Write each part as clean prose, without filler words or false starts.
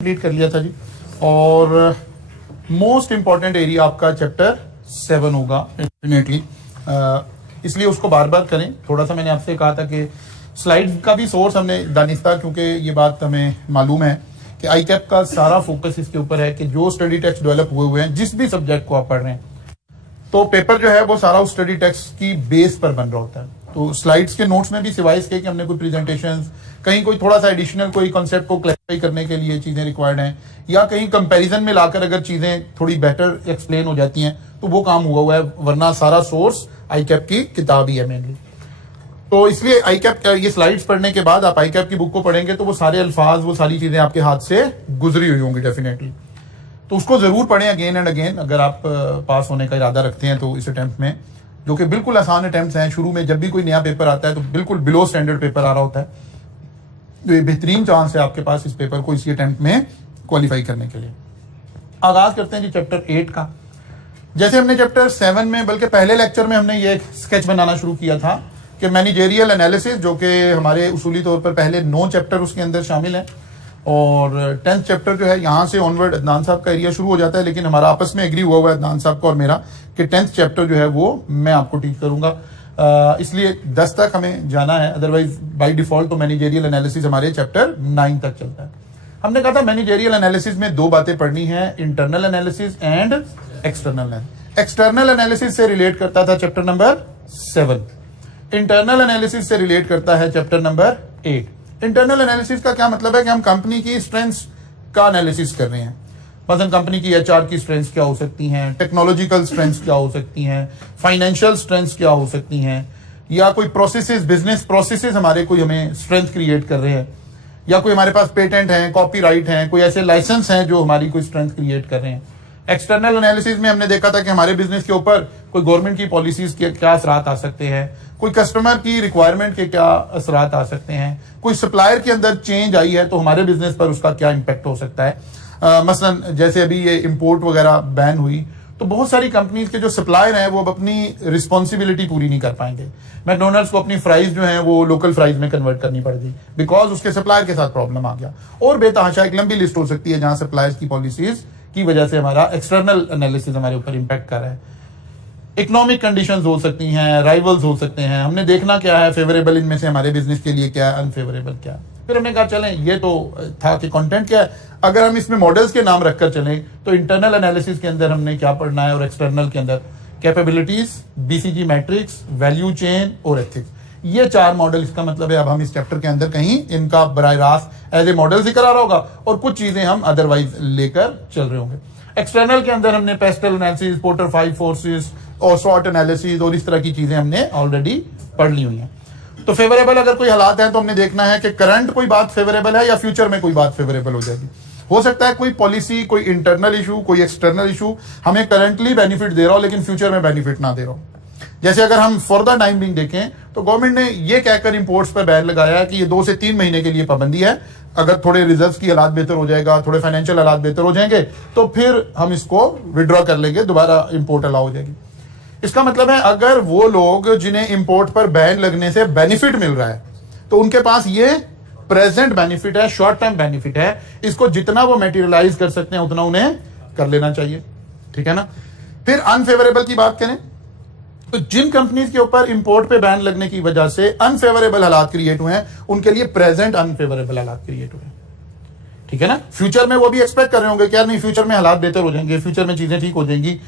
Complete कर लिया था जी। और मोस्ट इंपॉर्टेंट एरिया आपका चैप्टर 7 होगा डेफिनेटली, इसलिए उसको बार बार करें। थोड़ा सा मैंने आपसे कहा था कि स्लाइड का भी सोर्स हमने दानिस्ता, क्योंकि ये बात हमें मालूम है कि आईकैप का सारा फोकस इसके ऊपर है कि जो स्टडी टेक्स्ट डेवलप हुए हैं जिस भी सब्जेक्ट को आप पढ़ रहे हैं, तो पेपर जो है वो सारा उस स्टडी टेक्स्ट की बेस पर बन रहा होता है। तो स्लाइड्स के नोट्स में भी सिवाय इसके कि हमने कोई प्रेजेंटेशंस, कहीं कोई थोड़ा सा एडिशनल कोई कॉन्सेप्ट को क्लैरिफाई करने के लिए चीजें रिक्वायर्ड हैं, या कहीं कंपैरिजन में लाकर अगर चीजें थोड़ी बेटर एक्सप्लेन हो जाती हैं तो वो काम हुआ है, वरना सारा सोर्स आईकैप की किताब ही है मेनली। तो इसलिए आईकैप ये स्लाइड्स पढ़ने के बाद आप आईकैप की बुक को पढ़ेंगे तो वो सारे अल्फाज, वो सारी चीजें आपके हाथ से गुजरी हुई होंगी डेफिनेटली। तो उसको जरूर पढ़ें अगेन एंड अगेन अगर आप पास होने का इरादा रखते हैं। तो इस अटेम्प्ट में, जो कि बिल्कुल आसान अटेम्प्ट हैं, शुरू में जब भी कोई नया पेपर आता है तो बिल्कुल बिलो स्टैंडर्ड पेपर आ रहा होता है, तो ये बेहतरीन चांस है आपके पास इस पेपर को इसी अटेम्प्ट में क्वालिफाई करने के लिए। आगाज करते हैं जी चैप्टर 8 का। जैसे हमने चैप्टर 7 में, बल्कि पहले लेक्चर में हमने ये एक स्केच बनाना शुरू किया था कि मैनेजरियल एनालिसिस, जो कि हमारे उसूली तौर पर पहले 9 चैप्टर उसके अंदर शामिल है, और 10th चैप्टर जो है यहाँ से ऑनवर्ड अदनान साहब का एरिया शुरू हो जाता है। लेकिन हमारा आपस में एग्री हुआ है अदनान साहब का और मेरा कि 10th चैप्टर जो है वो मैं आपको टीच करूंगा, इसलिए 10 तक हमें जाना है। अदरवाइज बाय डिफॉल्ट तो मैनेजरियल एनालिसिस हमारे चैप्टर 9 तक चलता है। हमने कहा था मैनेजरियल एनालिसिस में 2 बातें पढ़नी है, internal analysis and external analysis. External analysis से रिलेट करता था चैप्टर नंबर 7, इंटरनल एनालिसिस से रिलेट करता है चैप्टर नंबर 8। इंटरनल एनालिसिस का क्या मतलब है कि हम कंपनी की स्ट्रेंथ्स का एनालिसिस कर रहे हैं। मतलब कंपनी की एचआर की स्ट्रेंथ्स क्या हो सकती हैं, टेक्नोलॉजिकल स्ट्रेंथ्स क्या हो सकती हैं, फाइनेंशियल स्ट्रेंथ्स क्या हो सकती हैं, या कोई प्रोसेसेस, बिजनेस प्रोसेसेस हमारे कोई हमें स्ट्रेंथ क्रिएट कर रहे हैं, या कोई हमारे पास पेटेंट है, कॉपीराइट है, कोई ऐसे लाइसेंस हैं जो हमारी कोई स्ट्रेंथ क्रिएट कर रहे हैं। एक्सटर्नल एनालिसिस में हमने देखा था कि हमारे बिजनेस के ऊपर कोई गवर्नमेंट की पॉलिसीज के क्या असरात आ सकते हैं, कोई कस्टमर की रिक्वायरमेंट के क्या असरात आ सकते हैं, कोई सप्लायर के अंदर चेंज आई है तो हमारे बिजनेस पर उसका क्या इम्पैक्ट हो सकता है। मसलन जैसे अभी ये इंपोर्ट वगैरह बैन हुई तो बहुत सारी कंपनीज के जो सप्लायर हैं वो अब अपनी रिस्पॉन्सिबिलिटी पूरी नहीं कर पाएंगे। मैकडोनल्ड्स को अपनी फ्राइज जो है वो लोकल फ्राइज में कन्वर्ट करनी पड़ गई बिकॉज उसके सप्लायर के साथ प्रॉब्लम आ गया। और बेतहाशा एक लंबी लिस्ट हो सकती है जहां सप्लायर्स की पॉलिसीज की वजह से हमारा एक्सटर्नल एनालिसिस हमारे ऊपर इंपैक्ट कर रहा है। इकोनॉमिक कंडीशंस हो सकती हैं, राइवल्स हो सकते हैं, हमने देखना क्या है फेवरेबल इनमें से हमारे बिजनेस के लिए, क्या है अनफेवरेबल क्या है। फिर हमने कहा चलें, ये तो था कि कंटेंट क्या है, अगर हम इसमें मॉडल्स के नाम रखकर चलें तो इंटरनल एनालिसिस के अंदर हमने क्या पढ़ना है और एक्सटर्नल के अंदर capabilities, BCG matrix, value chain और एथिक्स। ये 4 मॉडल, इसका मतलब है अब हम इस चैप्टर के अंदर कहीं इनका बराह रास्त एज ए मॉडल जिक्र आ रहा होगा और कुछ चीजें हम अदरवाइज लेकर चल रहे होंगे। एक्सटर्नल के अंदर हमने पेस्टल एनालिसिस, पोर्टर 5 फोर्सेस और शॉर्ट एनालिसिस और इस तरह की चीजें हमने ऑलरेडी पढ़ ली हुई हैं। तो फेवरेबल अगर कोई हालात है तो हमने देखना है कि करंट कोई बात फेवरेबल है या फ्यूचर में कोई बात फेवरेबल हो जाएगी। हो सकता है कोई पॉलिसी, कोई इंटरनल इशू, कोई एक्सटर्नल इशू हमें करंटली बेनिफिट दे रहा हो लेकिन फ्यूचर में बेनिफिट ना दे रहा हो। जैसे अगर हम फॉर द टाइम बिंग देखें तो गवर्नमेंट ने ये कहकर इंपोर्ट्स पर बैन लगाया है कि ये 2 से 3 महीने के लिए पाबंदी है। अगर थोड़े रिजर्व की हालात बेहतर हो जाएगा, थोड़े फाइनेंशियल हालात बेहतर हो जाएंगे तो फिर हम इसको विड्रॉ कर लेंगे, दोबारा इंपोर्ट अलाउ हो जाएगी। इसका मतलब है अगर वो लोग जिन्हें इंपोर्ट पर बैन लगने से बेनिफिट मिल रहा है तो उनके पास ये प्रेजेंट बेनिफिट है, शॉर्ट टर्म बेनिफिट है, इसको जितना वो मेटीरियलाइज कर सकते हैं उतना उन्हें कर लेना चाहिए, ठीक है ना। फिर अनफेवरेबल की बात करें तो जिन कंपनीज के ऊपर इंपोर्ट पे बैन लगने की वजह से अनफेवरेबल हालात क्रिएट हुए हैं उनके लिए प्रेजेंट अनफेवरेबल हालात क्रिएट हुए हैं, ठीक है ना। फ्यूचर में वो भी एक्सपेक्ट कर रहे होंगे कि यार नहीं, फ्यूचर में हालात बेहतर हो जाएंगे, फ्यूचर में चीजें ठीक हो जाएंगी।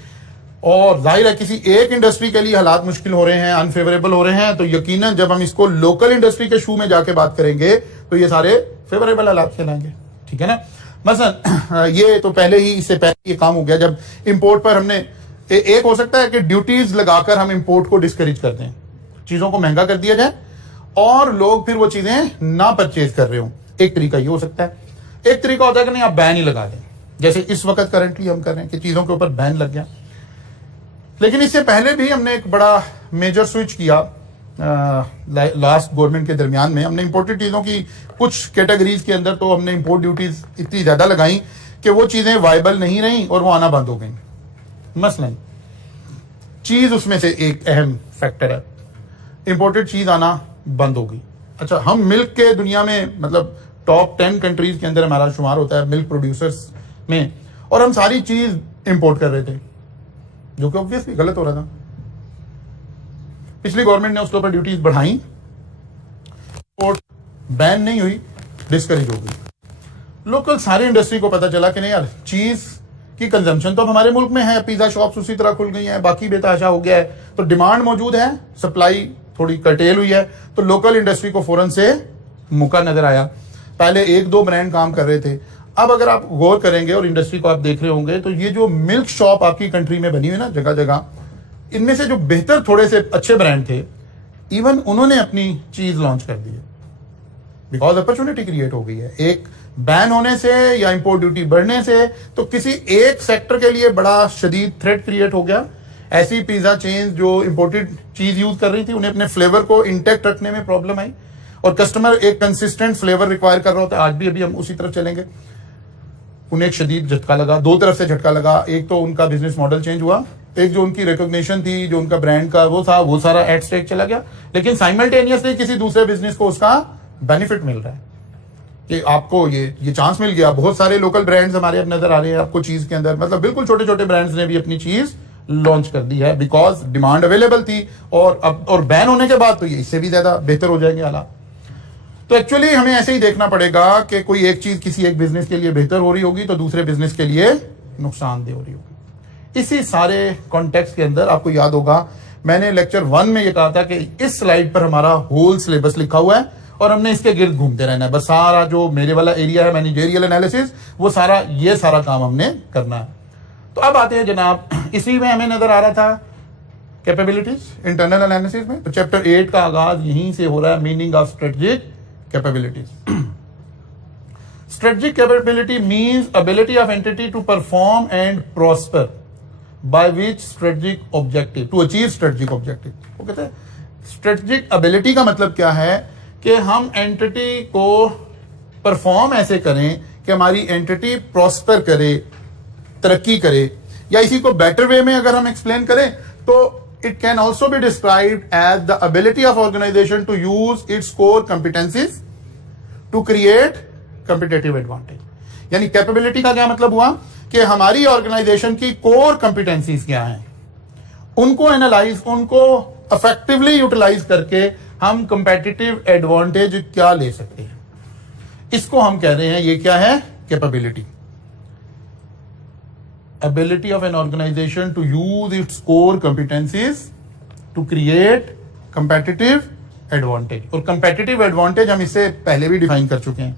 और जाहिर है किसी एक इंडस्ट्री के लिए हालात मुश्किल हो रहे हैं, अनफेवरेबल हो रहे हैं, तो यकीनन जब हम इसको लोकल इंडस्ट्री के शू में जाके बात करेंगे तो ये सारे फेवरेबल हालात कहलाएंगे, ठीक है ना। मसलन ये तो पहले ही, इससे पहले ये काम हो गया जब इंपोर्ट पर हमने एक हो सकता है कि ड्यूटीज लगाकर हम इंपोर्ट को डिस्करेज कर दें, चीजों को महंगा कर दिया जाए और लोग फिर वो चीजें ना परचेज कर रहे हो। एक तरीका ये हो सकता है। एक तरीका होता है कि नहीं, आप बैन ही लगा दें, जैसे इस वक्त करंटली हम कर रहे हैं कि चीजों के ऊपर बैन लग गया। लेकिन इससे पहले भी हमने एक बड़ा मेजर स्विच किया लास्ट गवर्नमेंट के दरमियान में। हमने इंपोर्टेड चीजों की कुछ कैटेगरीज के अंदर तो हमने इंपोर्ट ड्यूटीज इतनी ज्यादा लगाई कि वो चीजें वायबल नहीं रही और वो आना बंद हो गई। मसलन चीज उसमें से एक अहम फैक्टर है, इंपोर्टेड चीज आना बंद हो गई। अच्छा, हम मिल्क के दुनिया में मतलब टॉप 10 कंट्रीज के अंदर हमारा शुमार होता है मिल्क प्रोड्यूसर्स में, और हम सारी चीज इंपोर्ट कर रहे थे, जो कि ऑब्वियसली गलत हो रहा था। पिछली गवर्नमेंट ने उसके ऊपर ड्यूटीज बढ़ाई, इंपोर्ट बैन नहीं हुई, डिस्करेज हो गई। लोकल सारी इंडस्ट्री को पता चला कि नहीं यार, चीज की कंजम्पशन तो अब हमारे मुल्क में है, पिज्जा शॉप्स उसी तरह खुल गई हैं, बाकी बेतहाशा हो गया है, तो डिमांड मौजूद है, सप्लाई थोड़ी कर्टेल हुई है, तो लोकल इंडस्ट्री को फौरन से मौका नजर आया। पहले 1-2 ब्रांड काम कर रहे थे, अब अगर आप गौर करेंगे और इंडस्ट्री को आप देख रहे होंगे तो ये जो मिल्क शॉप आपकी कंट्री में बनी हुई ना जगह जगह, इनमें से जो बेहतर थोड़े से अच्छे ब्रांड थे, इवन उन्होंने अपनी चीज लॉन्च कर दी है, बिकॉज अपॉर्चुनिटी क्रिएट हो गई है। एक बैन होने से या इंपोर्ट ड्यूटी बढ़ने से तो किसी एक सेक्टर के लिए बड़ा शदीद थ्रेट क्रिएट हो गया। ऐसी पिज्जा चेन जो इंपोर्टेड चीज यूज कर रही थी, उन्हें अपने फ्लेवर को इंटेक्ट रखने में प्रॉब्लम आई, और कस्टमर एक कंसिस्टेंट फ्लेवर रिक्वायर कर रहा होता है। आज भी अभी हम उसी तरफ चलेंगे। उन्हें एक शदीद झटका लगा, 2 तरफ से झटका लगा। एक तो उनका बिजनेस मॉडल चेंज हुआ, एक जो उनकी रिकॉग्निशन थी, जो उनका ब्रांड का वो था, वो सारा एट स्टेक चला गया। लेकिन साइमल्टेनियसली किसी दूसरे बिजनेस को उसका बेनिफिट मिल रहा है कि आपको ये चांस मिल गया। बहुत सारे लोकल ब्रांड्स हमारे अब नजर आ रहे हैं आपको चीज के अंदर, मतलब बिल्कुल छोटे छोटे ब्रांड्स ने भी अपनी चीज लॉन्च कर दी है, बिकॉज डिमांड अवेलेबल थी। और बैन होने के बाद तो ये इससे भी ज्यादा बेहतर हो जाएंगे हालात। तो एक्चुअली हमें ऐसे ही देखना पड़ेगा कि कोई एक चीज किसी एक बिजनेस के लिए बेहतर हो रही होगी तो दूसरे बिजनेस के लिए नुकसानदेह हो रही होगी। इसी सारे कॉन्टेक्स्ट के अंदर आपको याद होगा मैंने लेक्चर 1 में ये कहा था कि इस स्लाइड पर हमारा होल सिलेबस लिखा हुआ है और हमने इसके गिर्द घूमते रहना है। बस सारा जो मेरे वाला एरिया है मैनेजरियल एनालिसिस, वो सारा ये सारा काम हमने करना है। तो अब आते हैं जनाब, इसी में हमें नजर आ रहा था कैपेबिलिटीज इंटरनल एनालिसिस में। तो चैप्टर 8 का आगाज यहीं से हो रहा है, meaning of strategic capabilities. Strategic capability means ability of entity to perform and prosper by which strategic objective to achieve strategic objective. वो कहते हैं स्ट्रेटेजिक एबिलिटी का मतलब क्या है कि हम एंटिटी को परफॉर्म ऐसे करें कि हमारी एंटिटी प्रॉस्पर करे, तरक्की करे, या इसी को बेटर वे में अगर हम एक्सप्लेन करें तो it can also be described as the ability of organization to use its core competencies to create competitive advantage। यानी कैपेबिलिटी का क्या मतलब हुआ कि हमारी ऑर्गेनाइजेशन की कोर कंपिटेंसीज क्या हैं, उनको एनालाइज, उनको इफेक्टिवली यूटिलाइज करके हम कंपेटिटिव एडवांटेज क्या ले सकते हैं, इसको हम कह रहे हैं, ये क्या है, capability. Ability of an organization to use its core competencies to create competitive advantage। और competitive advantage हम इससे पहले भी डिफाइन कर चुके हैं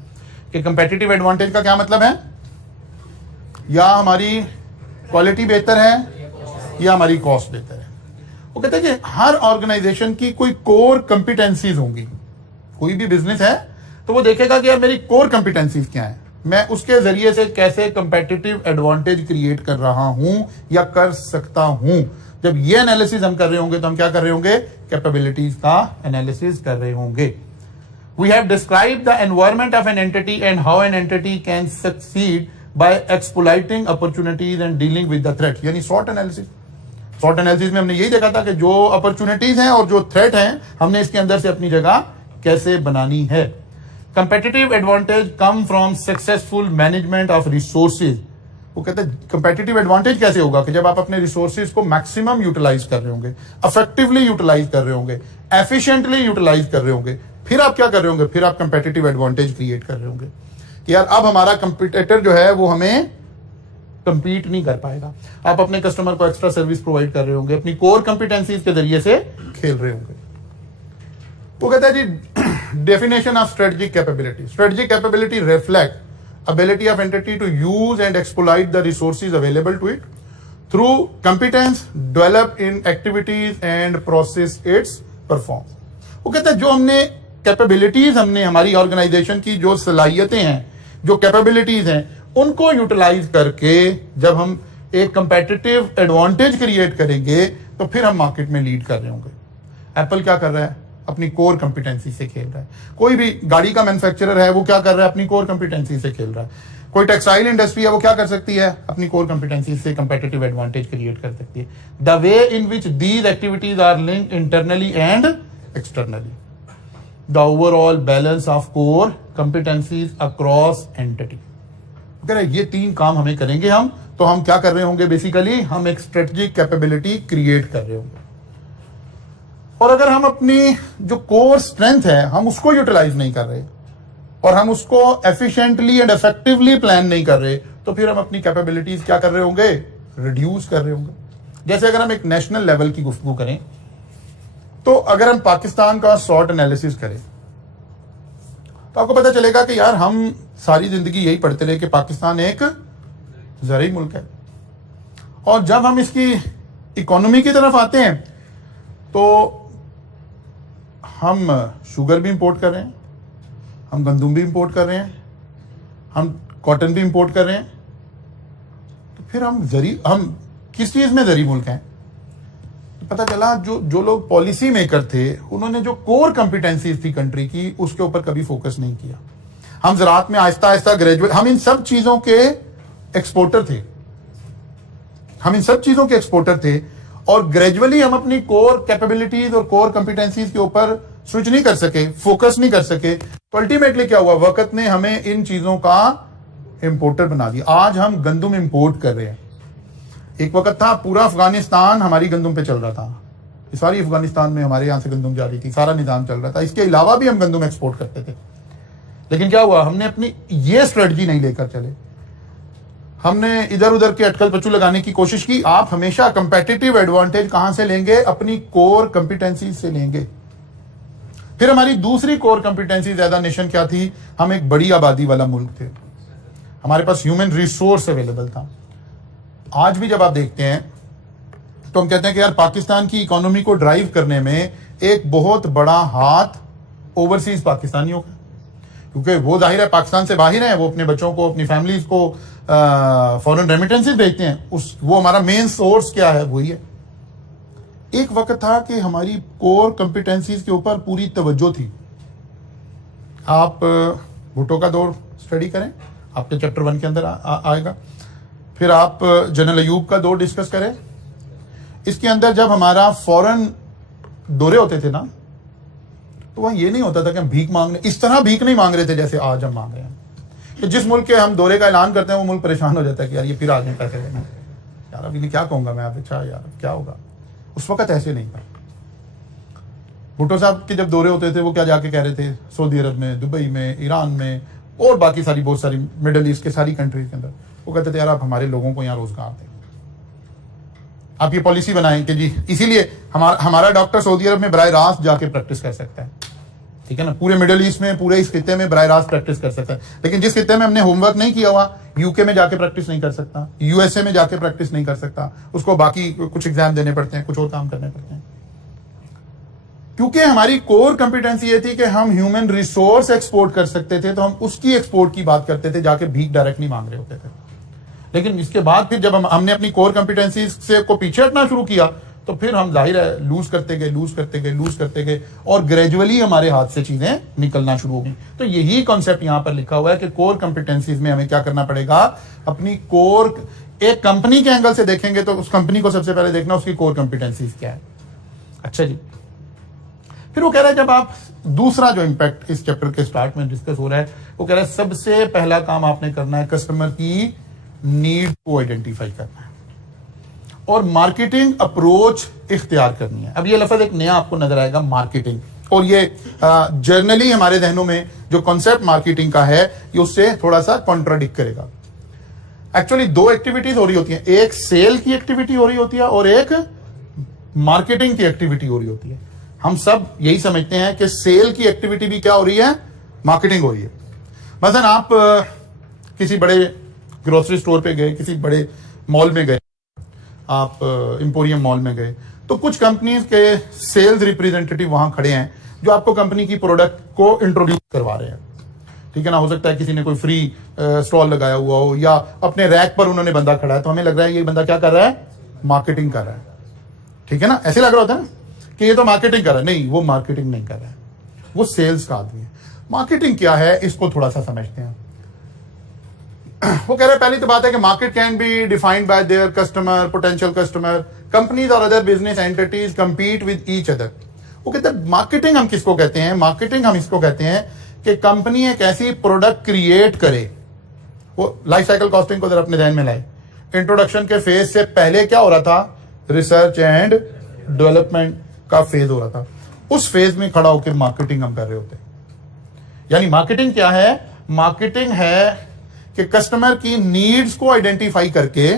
कि competitive advantage का क्या मतलब है, या हमारी क्वालिटी बेहतर है या हमारी कॉस्ट बेहतर है। वो कहते हैं कि हर ऑर्गेनाइजेशन की कोई कोर कंपिटेंसीज होंगी। कोई भी बिजनेस है तो वो देखेगा कि यार मेरी कोर कंपिटेंसीज क्या है, मैं उसके जरिए से कैसे कंपेटिटिव एडवांटेज क्रिएट कर रहा हूं या कर सकता हूं। जब ये एनालिसिस हम कर रहे होंगे तो हम क्या कर रहे होंगे, कैपेबिलिटीज का एनालिसिस कर रहे होंगे। We have describe the environment of an entity and how an entity can succeed by exploiting opportunities and dealing with the threat. यानी शॉर्ट एनालिसिस। शॉर्ट एनालिसिस में हमने यही देखा था कि जो अपॉर्चुनिटीज हैं और जो थ्रेट हैं, हमने इसके अंदर से अपनी जगह कैसे बनानी है। Competitive advantage come from successful management of resources. वो कहते हैं कंपेटिटिव एडवांटेज कैसे होगा कि जब आप अपने रिसोर्सेज को मैक्सिमम यूटिलाइज कर रहे होंगे, इफेक्टिवली यूटिलाइज कर रहे होंगे, एफिशिएंटली यूटिलाइज कर रहे होंगे, फिर आप क्या कर रहे होंगे, फिर आप कंपेटिटिव एडवांटेज क्रिएट कर रहे होंगे कि यार अब हमारा कंपटीटर जो है वो हमें कंपीट नहीं कर पाएगा। आप अपने कस्टमर को एक्स्ट्रा सर्विस प्रोवाइड कर रहे होंगे, अपनी कोर कंपिटेंसीज के जरिए से खेल रहे होंगे। वो कहता है जी definition of strategic capability. Strategic capability reflect ability of entity to use and exploit the resources available to it through competence developed in activities and process its perform। वो कहता है जो हमने कैपेबिलिटीज, हमने हमारी ऑर्गेनाइजेशन की जो सलाहियतें हैं, जो कैपेबिलिटीज हैं, उनको यूटिलाइज करके जब हम एक कंपेटिटिव एडवांटेज क्रिएट करेंगे तो फिर हम मार्केट में लीड कर रहे होंगे। एप्पल क्या कर रहा है, अपनी कोर कंपिटेंसी से खेल रहा है। कोई भी गाड़ी का मैन्युफैक्चरर है वो क्या कर रहा है, अपनी कोर कंपिटेंसी से खेल रहा है। कोई टेक्सटाइल इंडस्ट्री है वो क्या कर सकती है, अपनी कोर कंपिटेंसी से कंपेटिटिव एडवांटेज क्रिएट कर सकती है। The way in which these activities are linked internally and externally. The overall balance of core competencies across entity. अगर ये 3 काम हमें करेंगे हम, तो हम क्या कर रहे होंगे, बेसिकली हम एक स्ट्रेटेजिक कैपेबिलिटी क्रिएट कर रहे होंगे। और अगर हम अपनी जो कोर स्ट्रेंथ है हम उसको यूटिलाइज नहीं कर रहे और हम उसको एफिशिएंटली एंड इफेक्टिवली प्लान नहीं कर रहे, तो फिर हम अपनी कैपेबिलिटीज क्या कर रहे होंगे, रिड्यूस कर रहे होंगे। जैसे अगर हम एक नेशनल लेवल की गुफ्तगू करें, तो अगर हम पाकिस्तान का शॉर्ट एनालिसिस करें तो आपको पता चलेगा कि यार हम सारी जिंदगी यही पढ़ते रहे कि पाकिस्तान एक ज़रई मुल्क है, और जब हम इसकी इकोनॉमी की तरफ आते हैं तो हम शुगर भी इंपोर्ट कर रहे हैं, हम गंदम भी इंपोर्ट कर रहे हैं, हम कॉटन भी इंपोर्ट कर रहे हैं। तो फिर हम किस चीज में ज़री मुल्क हैं? तो पता चला जो लोग पॉलिसी मेकर थे उन्होंने जो कोर कंपिटेंसीज थी कंट्री की उसके ऊपर कभी फोकस नहीं किया। हम ज़राअत में आहिस्ता आहिस्ता ग्रेजुएट, हम इन सब चीजों के एक्सपोर्टर थे, और ग्रेजुअली हम अपनी कोर कैपेबिलिटीज और कोर कंपिटेंसीज के ऊपर स्विच नहीं कर सके, फोकस नहीं कर सके। तो अल्टीमेटली क्या हुआ, वक्त ने हमें इन चीजों का इंपोर्टर बना दिया। आज हम गंदम इंपोर्ट कर रहे हैं। एक वक्त था पूरा अफगानिस्तान हमारी गंदम पे चल रहा था, सारी अफगानिस्तान में हमारे यहां से गंदम जा रही थी, सारा निजाम चल रहा था। इसके अलावा भी हम गंदम एक्सपोर्ट करते थे। लेकिन क्या हुआ, हमने अपनी ये स्ट्रेटजी नहीं लेकर चले, हमने इधर उधर के अटकल पचू लगाने की कोशिश की। आप हमेशा कंपेटिटिव एडवांटेज कहां से लेंगे, अपनी कोर कंपिटेंसी से लेंगे। फिर हमारी दूसरी कोर कंपिटेंसी ज्यादा नेशन क्या थी, हम एक बड़ी आबादी वाला मुल्क थे, हमारे पास ह्यूमन रिसोर्स अवेलेबल था। आज भी जब आप देखते हैं तो हम कहते हैं कि यार पाकिस्तान की इकोनॉमी को ड्राइव करने में एक बहुत बड़ा हाथ ओवरसीज पाकिस्तानियों का, क्योंकि वो जाहिर है पाकिस्तान से बाहर हैं, वो अपने बच्चों को, अपनी फैमिलीज को फॉरेन रेमिटेंसेस भेजते हैं। वो हमारा मेन सोर्स क्या है, वही है। एक वक्त था कि हमारी कोर कंपिटेंसीज के ऊपर पूरी तवज्जो थी। आप भुट्टो का दौर स्टडी करें, आपके चैप्टर 1 के अंदर आएगा। फिर आप जनरल अयूब का दौर डिस्कस करें। इसके अंदर जब हमारा फॉरेन दौरे होते थे ना, तो वहां ये नहीं होता था कि हम भीख मांगने, इस तरह भीख नहीं मांग रहे थे जैसे आज हम मांग रहे हैं। कि जिस मुल्क के हम दौरे का ऐलान करते हैं वो मुल्क परेशान हो जाता है कि यार ये फिर आज नहीं पैसे देंगे, यार अभी नहीं, क्या कहूंगा मैं, आप अच्छा यार क्या होगा। उस वक्त ऐसे नहीं था। भुट्टो साहब के जब दौरे होते थे वो क्या जाके कह रहे थे, सऊदी अरब में, दुबई में, ईरान में और बाकी सारी बहुत सारी मिडल ईस्ट के सारी कंट्रीज के अंदर, वो कहते थे यार आप हमारे लोगों को यहाँ रोजगार दें, आप ये पॉलिसी बनाएं कि जी, इसीलिए हमारा डॉक्टर सऊदी अरब में बराह रास्त जाके प्रैक्टिस कर सकता है, ठीक है ना, पूरे मिडिल ईस्ट में, पूरे इस खित्ते में बराह रास्त प्रैक्टिस कर सकता है। लेकिन जिस खित्ते में हमने होमवर्क नहीं किया हुआ, यूके में जाके प्रैक्टिस नहीं कर सकता, यूएसए में जाके प्रैक्टिस नहीं कर सकता, उसको बाकी कुछ एग्जाम देने पड़ते हैं, कुछ और काम करने पड़ते हैं। क्योंकि हमारी कोर कंपिटेंसी ये थी कि हम ह्यूमन रिसोर्स एक्सपोर्ट कर सकते थे, तो हम उसकी एक्सपोर्ट की बात करते थे, जाके भीख डायरेक्ट नहीं मांग रहे होते थे। लेकिन इसके बाद फिर जब हमने अपनी कोर कंपिटेंसी से को पीछे हटना शुरू किया, तो फिर हम जाहिर है लूज करते गए और ग्रेजुअली हमारे हाथ से चीजें निकलना शुरू हो गई। तो यही कॉन्सेप्ट यहां पर लिखा हुआ है कि कोर कंपिटेंसीज में हमें क्या करना पड़ेगा, अपनी कोर, एक कंपनी के एंगल से देखेंगे तो उस कंपनी को सबसे पहले देखना उसकी कोर कंपिटेंसीज क्या है। अच्छा जी, फिर वो कह रहा है, जब आप दूसरा जो इंपैक्ट इस चैप्टर के स्टार्ट में डिस्कस हो रहा है, वो कह रहा है सबसे पहला काम आपने करना है कस्टमर की नीड को आइडेंटिफाई करना है और मार्केटिंग अप्रोच इख्तियार करनी है। अब ये लफ्ज एक नया आपको नजर आएगा, मार्केटिंग, और ये जर्नली हमारे जहनों में जो कॉन्सेप्ट मार्केटिंग का है ये उससे थोड़ा सा कॉन्ट्राडिक्ट करेगा। एक्चुअली दो एक्टिविटीज हो रही होती हैं, एक सेल की एक्टिविटी हो रही होती है और एक मार्केटिंग की एक्टिविटी हो रही होती है। हम सब यही समझते हैं कि सेल की एक्टिविटी भी क्या हो रही है, मार्केटिंग हो रही है। मसलन आप किसी बड़े ग्रोसरी स्टोर पे गए, किसी बड़े मॉल में गए, आप इंपोरियम मॉल में गए, तो कुछ कंपनीज के सेल्स रिप्रेजेंटेटिव वहां खड़े हैं जो आपको कंपनी की प्रोडक्ट को इंट्रोड्यूस करवा रहे हैं, ठीक है ना। हो सकता है किसी ने कोई फ्री स्टॉल लगाया हुआ हो या अपने रैक पर उन्होंने बंदा खड़ा है, तो हमें लग रहा है ये बंदा क्या कर रहा है, मार्केटिंग कर रहा है, ठीक है ना। ऐसे लग रहा होता है ना कि ये तो मार्केटिंग कर रहा है। नहीं, वो मार्केटिंग नहीं कर रहा है, वो सेल्स का आदमी है। मार्केटिंग क्या है इसको थोड़ा सा समझते हैं। वो कह रहे हैं, पहली तो बात है कि market can be defined by their customer, potential customer, companies और other business entities compete with each other. वो कहते हैं मार्केटिंग हम किसको कहते हैं? मार्केटिंग हम इसको कहते हैं कि कंपनी एक ऐसी प्रोडक्ट क्रिएट करे। वो लाइफ साइकिल कॉस्टिंग को जरा अपने ध्यान में लाए। इंट्रोडक्शन के फेज से पहले क्या हो रहा था? रिसर्च एंड डेवलपमेंट का फेज हो रहा था। उस फेज में खड़ा होकर मार्केटिंग हम कर रहे होते हैं। यानी मार्केटिंग क्या है? मार्केटिंग है कि कस्टमर की नीड्स को आइडेंटिफाई करके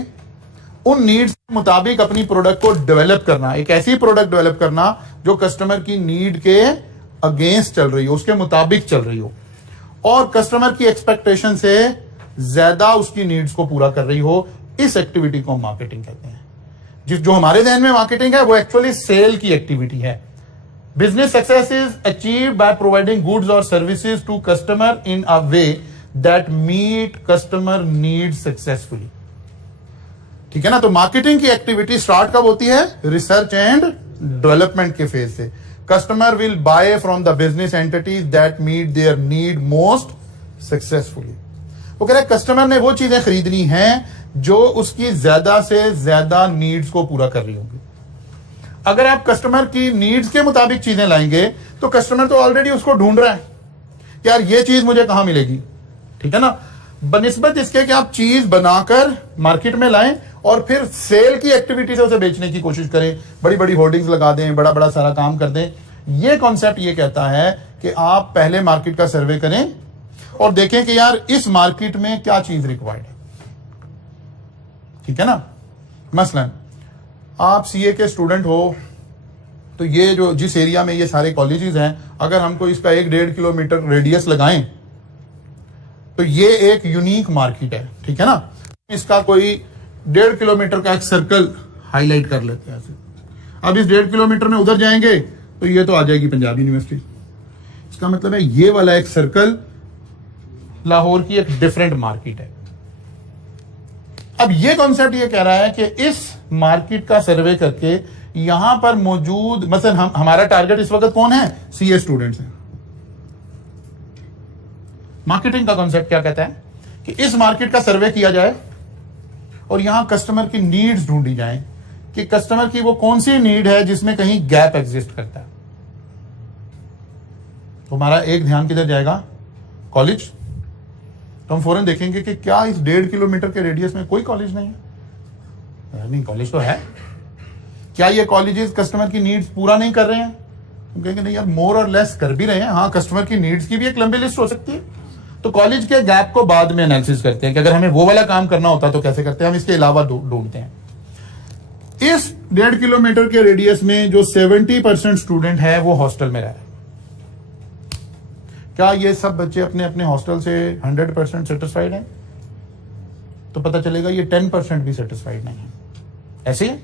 उन नीड्स के मुताबिक अपनी प्रोडक्ट को डेवलप करना, एक ऐसी प्रोडक्ट डेवलप करना जो कस्टमर की नीड के अगेंस्ट चल रही हो, उसके मुताबिक चल रही हो और कस्टमर की एक्सपेक्टेशन से ज्यादा उसकी नीड्स को पूरा कर रही हो। इस एक्टिविटी को हम मार्केटिंग कहते हैं। जो हमारे ध्यान में मार्केटिंग है वो एक्चुअली सेल की एक्टिविटी है। Business success is achieved by providing goods और services to customer in a way that meet customer needs successfully. ठीक है ना? तो मार्केटिंग की एक्टिविटी स्टार्ट कब होती है? रिसर्च एंड डेवलपमेंट के फेज से। Customer will buy from the business entities that meet their need most successfully. वो कह रहे कस्टमर ने वो चीजें खरीदनी हैं जो उसकी ज्यादा से ज्यादा नीड्स को पूरा कर रही होंगी। अगर आप कस्टमर की नीड्स के मुताबिक चीजें लाएंगे तो कस्टमर तो ऑलरेडी उसको ढूंढ रहा है कि यार ये चीज मुझे कहां मिलेगी। ठीक है ना? बनिस्बत इसके कि आप चीज बनाकर मार्केट में लाएं और फिर सेल की एक्टिविटी से उसे बेचने की कोशिश करें, बड़ी बड़ी होर्डिंग्स लगा दें, बड़ा बड़ा सारा काम कर दें। ये कॉन्सेप्ट ये कहता है कि आप पहले मार्केट का सर्वे करें और देखें कि यार इस मार्केट में क्या चीज रिक्वायर्ड है। ठीक है ना? मसलन आप सीए के स्टूडेंट हो तो ये जो जिस एरिया में ये सारे कॉलेजेस हैं, अगर हमको इसका 1-1.5 किलोमीटर रेडियस लगाएं तो ये एक यूनिक मार्केट है। ठीक है ना? इसका कोई 1.5 किलोमीटर का एक सर्कल हाईलाइट कर लेते हैं ऐसे। अब इस 1.5 किलोमीटर में उधर जाएंगे तो ये तो आ जाएगी पंजाब यूनिवर्सिटी। इसका मतलब है ये वाला एक सर्कल लाहौर की एक डिफरेंट मार्केट है। अब ये कॉन्सेप्ट ये कह रहा है कि इस मार्केट का सर्वे करके यहां पर मौजूद मतलब हमारा टारगेट इस वक्त कौन है? सीए स्टूडेंट्स हैं। मार्केटिंग का कॉन्सेप्ट क्या कहता है कि इस मार्केट का सर्वे किया जाए और यहां कस्टमर की नीड्स ढूंढी जाए कि कस्टमर की वो कौन सी नीड है जिसमें कहीं गैप एग्जिस्ट करता है। तो हमारा एक ध्यान किधर जाएगा? कॉलेज। तो हम फौरन देखेंगे कि क्या इस 1.5 किलोमीटर के रेडियस में कोई कॉलेज नहीं है? नहीं, कॉलेज तो है। क्या ये कॉलेजेस कस्टमर की नीड्स पूरा नहीं कर रहे हैं? हम कहेंगे नहीं यार, मोर और लेस कर भी रहे हैं। हाँ, कस्टमर की नीड्स की भी एक लंबी लिस्ट हो सकती है। तो कॉलेज के गैप को बाद में एनालिसिस करते हैं कि अगर हमें वो वाला काम करना होता तो कैसे करते हैं, हम इसके अलावा ढूंढते हैं। इस 1.5 किलोमीटर के रेडियस में जो 70% स्टूडेंट है वो हॉस्टल में रह रहे हैं। क्या ये सब बच्चे अपने अपने हॉस्टल से 100% सेटिस्फाइड हैं? तो पता चलेगा ये 10% भी सेटिस्फाइड नहीं है। ऐसे ही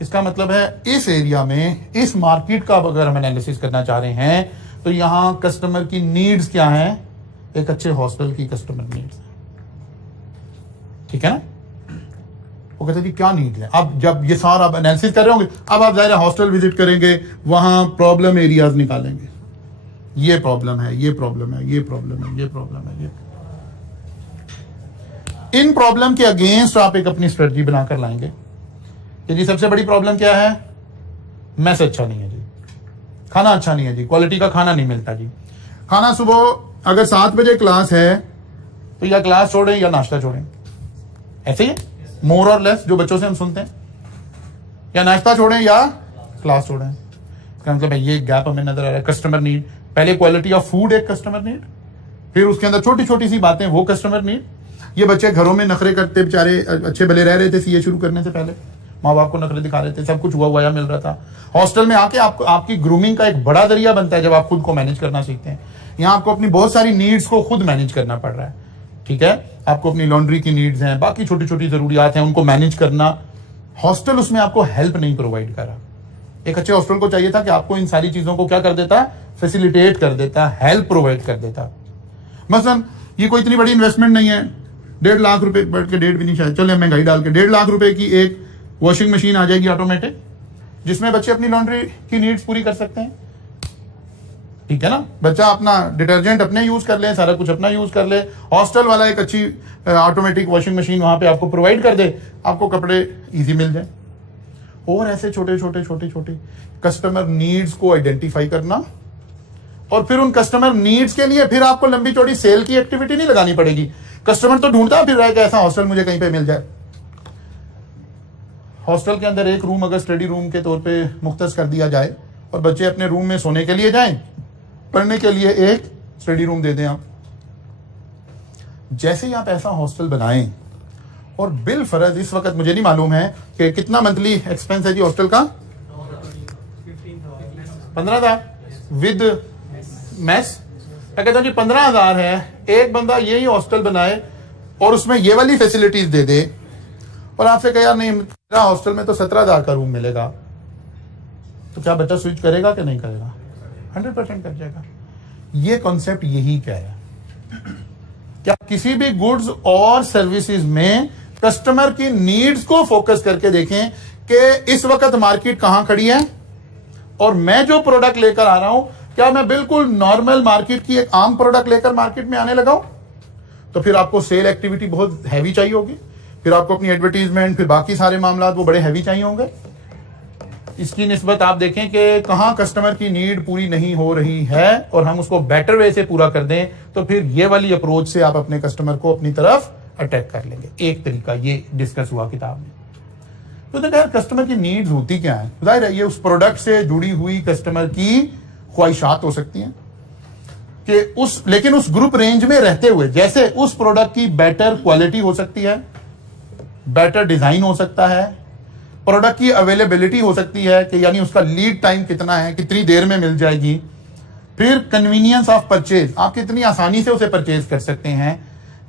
इसका मतलब है इस एरिया में, इस मार्केट का अगर हम एनालिसिस करना चाह रहे हैं तो यहां कस्टमर की नीड्स क्या हैं? एक अच्छे हॉस्टल की कस्टमर नीड्स है। ठीक है ना? वो कहते जी क्या नीड्स है। अब जब ये सारा आप एनालिसिस कर रहे होंगे, अब आप जाहिर है हॉस्टल विजिट करेंगे, वहां प्रॉब्लम एरियाज निकालेंगे। ये प्रॉब्लम है, ये प्रॉब्लम है, ये प्रॉब्लम है, ये प्रॉब्लम है, ये। इन प्रॉब्लम के अगेंस्ट आप एक अपनी स्ट्रेटजी बनाकर लाएंगे कि जी सबसे बड़ी प्रॉब्लम क्या है? मैस अच्छा नहीं है जी, खाना अच्छा नहीं है जी, क्वालिटी का खाना नहीं मिलता जी। खाना सुबह अगर 7 बजे क्लास है तो या क्लास छोड़ें या नाश्ता छोड़ें। ऐसे ही मोर और लेस जो बच्चों से हम सुनते हैं, या नाश्ता छोड़ें या क्लास छोड़ें। इसका मतलब है ये गैप हमें नजर आ रहा है। कस्टमर नीड, पहले क्वालिटी ऑफ फूड एक कस्टमर नीड, फिर उसके अंदर छोटी छोटी सी बातें वो कस्टमर नीड। ये बच्चे घरों में नखरे करते बेचारे अच्छे भले रह रहे थे, सीए शुरू करने से पहले माँ बाप को नखरे दिखा रहे थे, सब कुछ हुआ मिल रहा था। हॉस्टल में आके आपकी ग्रूमिंग का एक बड़ा जरिया बनता है जब आप खुद को मैनेज करना सीखते हैं। यहाँ आपको अपनी बहुत सारी नीड्स को खुद मैनेज करना पड़ रहा है। ठीक है, आपको अपनी लॉन्ड्री की नीड्स हैं, बाकी छोटी छोटी जरूरियात हैं, उनको मैनेज करना। हॉस्टल उसमें आपको हेल्प नहीं प्रोवाइड कर रहा। एक अच्छे हॉस्टल को चाहिए था कि आपको इन सारी चीजों को क्या कर देता, फैसिलिटेट कर देता, हेल्प प्रोवाइड कर देता। मसलन ये कोई इतनी बड़ी इन्वेस्टमेंट नहीं है, 1.5 लाख रुपए, बढ़ के 1.5 भी नहीं शायद, चले महंगाई डाल के 1.5 लाख रुपए की एक वॉशिंग मशीन आ जाएगी ऑटोमेटिक, जिसमें बच्चे अपनी लॉन्ड्री की नीड्स पूरी कर सकते हैं। ठीक है ना, बच्चा अपना डिटर्जेंट अपने यूज कर ले, सारा कुछ अपना यूज कर ले। हॉस्टल वाला एक अच्छी ऑटोमेटिक वॉशिंग मशीन वहां पे आपको प्रोवाइड कर दे, आपको कपड़े इजी मिल जाए। और ऐसे छोटे छोटे कस्टमर नीड्स को आइडेंटिफाई करना, और फिर उन कस्टमर नीड्स के लिए फिर आपको लंबी चौड़ी सेल की एक्टिविटी नहीं लगानी पड़ेगी। कस्टमर तो ढूंढता फिर रहा है कि ऐसा हॉस्टल मुझे कहीं पे मिल जाए। हॉस्टल के अंदर एक रूम अगर स्टडी रूम के तौर पे मुख्तस कर दिया जाए और बच्चे अपने रूम में सोने के लिए जाएं, पढ़ने के लिए एक स्टडी रूम दे दें आप। जैसे ही आप ऐसा हॉस्टल बनाएं, और बिल फर्ज इस वक्त मुझे नहीं मालूम है कि कितना मंथली एक्सपेंस है जी हॉस्टल का, 15,000 विद मेस। मैं कहता हूं जी 15,000 है, एक बंदा यही हॉस्टल बनाए और उसमें ये वाली फैसिलिटीज दे दे, और आपसे कहे यार नहीं मेरा हॉस्टल में तो 17,000 का रूम मिलेगा, तो क्या बच्चा स्विच करेगा कि नहीं करेगा? 100% कर जाएगा। ये कॉन्सेप्ट यही क्या है, क्या किसी भी गुड्स और सर्विसेज में कस्टमर की नीड्स को फोकस करके देखें कि इस वक्त मार्केट कहां खड़ी है, और मैं जो प्रोडक्ट लेकर आ रहा हूं क्या मैं बिल्कुल नॉर्मल मार्केट की एक आम प्रोडक्ट लेकर मार्केट में आने लगा हूं? तो फिर आपको सेल एक्टिविटी बहुत हैवी चाहिए होगी, फिर आपको अपनी एडवर्टीजमेंट, फिर बाकी सारे मामला वो बड़े हैवी चाहिए होंगे। इसकी निस्बत आप देखें कि कहां कस्टमर की नीड पूरी नहीं हो रही है और हम उसको बेटर वे से पूरा कर दें, तो फिर ये वाली अप्रोच से आप अपने कस्टमर को अपनी तरफ अटैक कर लेंगे। एक तरीका ये डिस्कस हुआ किताब में। तो देखा कस्टमर की नीड्स होती क्या है, जाहिर है ये उस प्रोडक्ट से जुड़ी हुई कस्टमर की ख्वाहिशात हो सकती हैं कि लेकिन उस ग्रुप रेंज में रहते हुए, जैसे उस प्रोडक्ट की बेटर क्वालिटी हो सकती है, बेटर डिजाइन हो सकता है, प्रोडक्ट की अवेलेबिलिटी हो सकती है कि यानी उसका लीड टाइम कितना है, कितनी देर में मिल जाएगी, फिर कन्वीनियंस ऑफ परचेज, आप कितनी आसानी से उसे परचेज कर सकते हैं,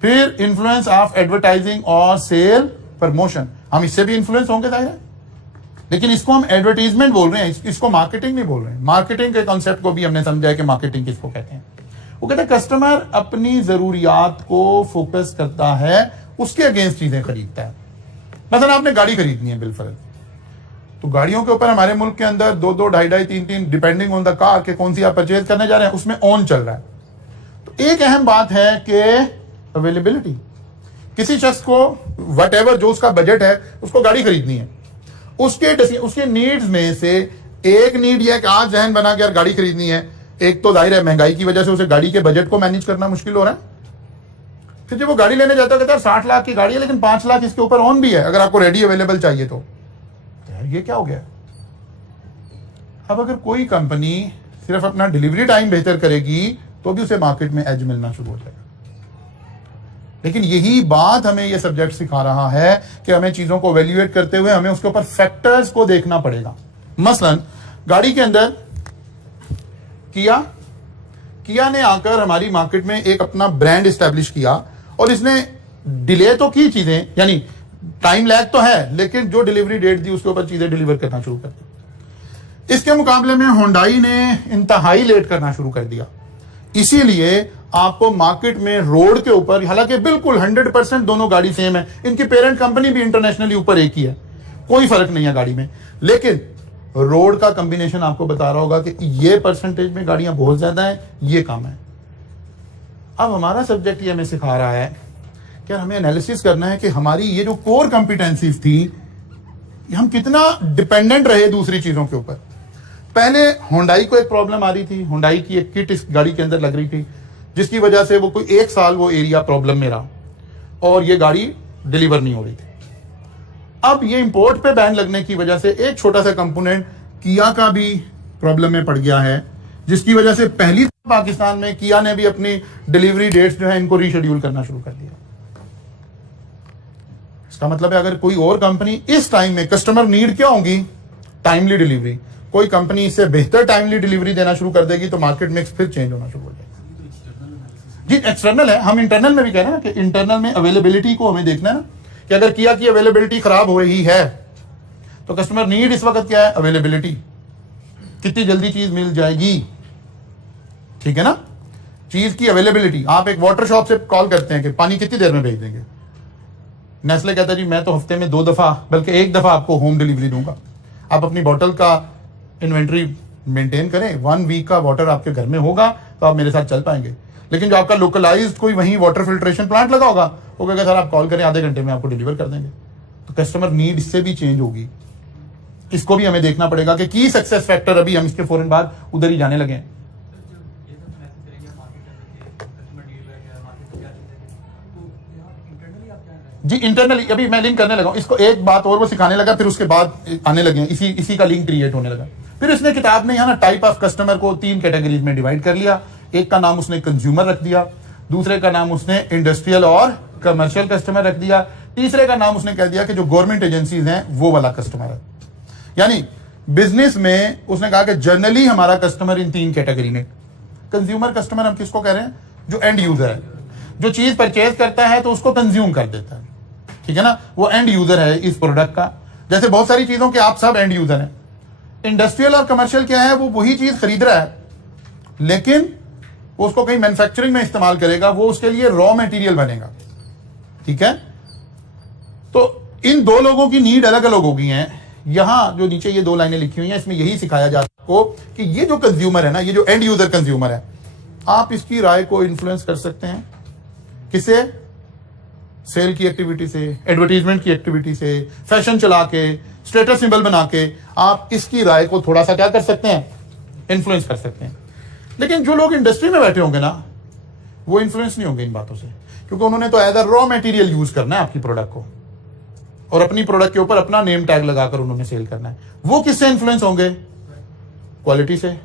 फिर इन्फ्लुएंस ऑफ एडवर्टाइजिंग और सेल प्रमोशन, हम इससे भी इन्फ्लुएंस होंगे जाहिर है, लेकिन इसको हम एडवर्टीजमेंट बोल रहे हैं, इसको मार्केटिंग नहीं बोल रहे हैं। मार्केटिंग के कॉन्सेप्ट को भी हमने समझा है कि मार्केटिंग किसको कहते हैं। वो कहते हैं कस्टमर अपनी जरूरियात को फोकस करता है, उसके अगेंस्ट चीजें खरीदता है। मतलब आपने गाड़ी खरीदनी है बिलफर्ज, तो गाड़ियों के ऊपर हमारे मुल्क के अंदर 2-2, 2.5, 3-3 डिपेंडिंग ऑन द कार के कौन सी आप परचेज करने जा रहे हैं, उसमें ऑन चल रहा है। तो एक अहम बात है कि अवेलेबिलिटी, किसी शख्स को वट एवर जो उसका बजट है उसको गाड़ी खरीदनी है, उसके नीड्स में से एक नीड यह कि आज जहन बना के यार गाड़ी खरीदनी है, एक तो जाहिर है महंगाई की वजह से उसे गाड़ी के बजट को मैनेज करना मुश्किल हो रहा है। फिर जब वो गाड़ी लेने जाता है कहता है 60 लाख की गाड़ी है लेकिन 5 लाख इसके ऊपर ऑन भी है, अगर आपको रेडी अवेलेबल चाहिए तो यार ये क्या हो गया। अब अगर कोई कंपनी सिर्फ अपना डिलीवरी टाइम बेहतर करेगी तो भी उसे मार्केट में एज मिलना शुरू हो जाएगा। लेकिन यही बात हमें यह सब्जेक्ट सिखा रहा है कि हमें चीजों को वैल्यूएट करते हुए हमें उसके ऊपर फैक्टर्स को देखना पड़ेगा। मसलन गाड़ी के अंदर किया ने आकर हमारी मार्केट में एक अपना ब्रांड एस्टैब्लिश किया और इसने डिले तो की चीजें, यानी टाइम लैग तो है, लेकिन जो डिलीवरी डेट थी उसके ऊपर चीजें डिलीवर करना शुरू कर दी। इसके मुकाबले में होंडाई ने इंतहाई लेट करना शुरू कर दिया। इसीलिए आपको मार्केट में रोड के ऊपर, हालांकि बिल्कुल 100% दोनों गाड़ी सेम है, इनकी पेरेंट कंपनी भी इंटरनेशनली ऊपर एक ही है, कोई फर्क नहीं है गाड़ी में, लेकिन रोड का कॉम्बिनेशन आपको बता रहा होगा कि ये परसेंटेज में गाड़ियां बहुत ज्यादा है, ये कम है। अब हमारा सब्जेक्ट ये हमें सिखा रहा है कि हमें एनालिसिस करना है कि हमारी ये जो कोर कॉम्पिटेंसीज थी, हम कितना डिपेंडेंट रहे दूसरी चीजों के ऊपर। पहले होंडाई को एक प्रॉब्लम आ रही थी, होंडाई की एक किट इस गाड़ी के अंदर लग रही थी जिसकी वजह से वो कोई 1 साल वो एरिया प्रॉब्लम में रहा और ये गाड़ी डिलीवर नहीं हो रही थी। अब ये इंपोर्ट पे बैन लगने की वजह से एक छोटा सा कंपोनेंट किया का भी प्रॉब्लम में पड़ गया है, जिसकी वजह से पहली पाकिस्तान में किया ने भी अपनी डिलीवरी डेट्स जो है इनको रीशेड्यूल करना शुरू कर दिया। इसका मतलब है अगर कोई और कंपनी इस टाइम में, कस्टमर नीड क्या होगी, टाइमली डिलीवरी, कोई कंपनी इससे बेहतर टाइमली डिलीवरी देना शुरू कर देगी तो मार्केट मिक्स फिर चेंज होना शुरू हो जाएगा। जी एक्सटर्नल है, हम इंटरनल में भी कह रहे हैं ना कि इंटरनल में अवेलेबिलिटी को हमें देखना है ना, कि अगर किया की अवेलेबिलिटी खराब हो रही है तो कस्टमर नीड इस वक्त क्या है, अवेलेबिलिटी, कितनी जल्दी चीज मिल जाएगी, ठीक है ना, चीज की अवेलेबिलिटी। आप एक वाटर शॉप से कॉल करते हैं कि पानी कितनी देर में भेज देंगे, नेस्ले कहता है जी मैं तो हफ्ते में 2 दफा बल्कि 1 दफा आपको होम डिलीवरी दूंगा। आप अपनी बोतल का इन्वेंट्री मेंटेन करें, 1 वीक का वाटर आपके घर में होगा तो आप मेरे साथ चल पाएंगे। लेकिन जो आपका लोकलाइज्ड कोई वहीं वाटर फिल्ट्रेशन प्लांट लगा होगा वो कहेगा सर आप कॉल करें आधे घंटे में आपको डिलीवर कर देंगे। तो कस्टमर नीड इससे भी चेंज होगी। इसको भी हमें देखना पड़ेगा कि की सक्सेस फैक्टर अभी हम इसके फौरन बाद उधर ही जाने लगे हैं। जी इंटरनली अभी मैं लिंक करने लगा हूं इसको, एक बात और वो सिखाने लगा, फिर उसके बाद आने लगे इसी का लिंक क्रिएट होने लगा। फिर इसने किताब में यहाँ ना टाइप ऑफ कस्टमर को 3 कैटेगरीज में डिवाइड कर लिया। एक का नाम उसने कंज्यूमर रख दिया, दूसरे का नाम उसने इंडस्ट्रियल और कमर्शियल कस्टमर रख दिया, तीसरे का नाम उसने कह दिया कि जो गवर्नमेंट एजेंसीज हैं वो वाला कस्टमर है। यानी बिजनेस में उसने कहा कि जनरली हमारा कस्टमर इन 3 कैटेगरी में। कंज्यूमर कस्टमर हम किसको कह रहे हैं? जो एंड यूजर है, जो चीज परचेज करता है तो उसको कंज्यूम कर देता है, ठीक है ना, वो एंड यूजर है इस प्रोडक्ट का। जैसे बहुत सारी चीजों के आप सब एंड यूजर हैं। इंडस्ट्रियल और कमर्शियल क्या है? वो वही चीज खरीद रहा है लेकिन वो उसको कहीं मैन्युफैक्चरिंग में इस्तेमाल करेगा, वो उसके लिए रॉ मटेरियल बनेगा, ठीक है। तो इन दो लोगों की नीड अलग अलग हो गई हैं। यहां जो नीचे ये 2 लाइनें लिखी हुई हैं इसमें यही सिखाया जाता है आपको कि ये जो कंज्यूमर है ना, ये जो एंड यूजर कंज्यूमर है, आप इसकी राय को इन्फ्लुएंस कर सकते हैं। किसे? सेल की एक्टिविटी से, एडवर्टीजमेंट की एक्टिविटी से, फैशन चला के, स्टेटस सिंबल बना के आप इसकी राय को थोड़ा सा क्या कर सकते हैं? इन्फ्लुएंस कर सकते हैं। लेकिन जो लोग इंडस्ट्री में बैठे होंगे ना, वो इन्फ्लुएंस नहीं होंगे इन बातों से, क्योंकि उन्होंने तो as a raw material use करना है आपकी प्रोडक्ट को और अपनी प्रोडक्ट के ऊपर अपना नेम टैग लगाकर उन्होंने सेल करना है। वो किससे इन्फ्लुएंस होंगे? क्वालिटी से,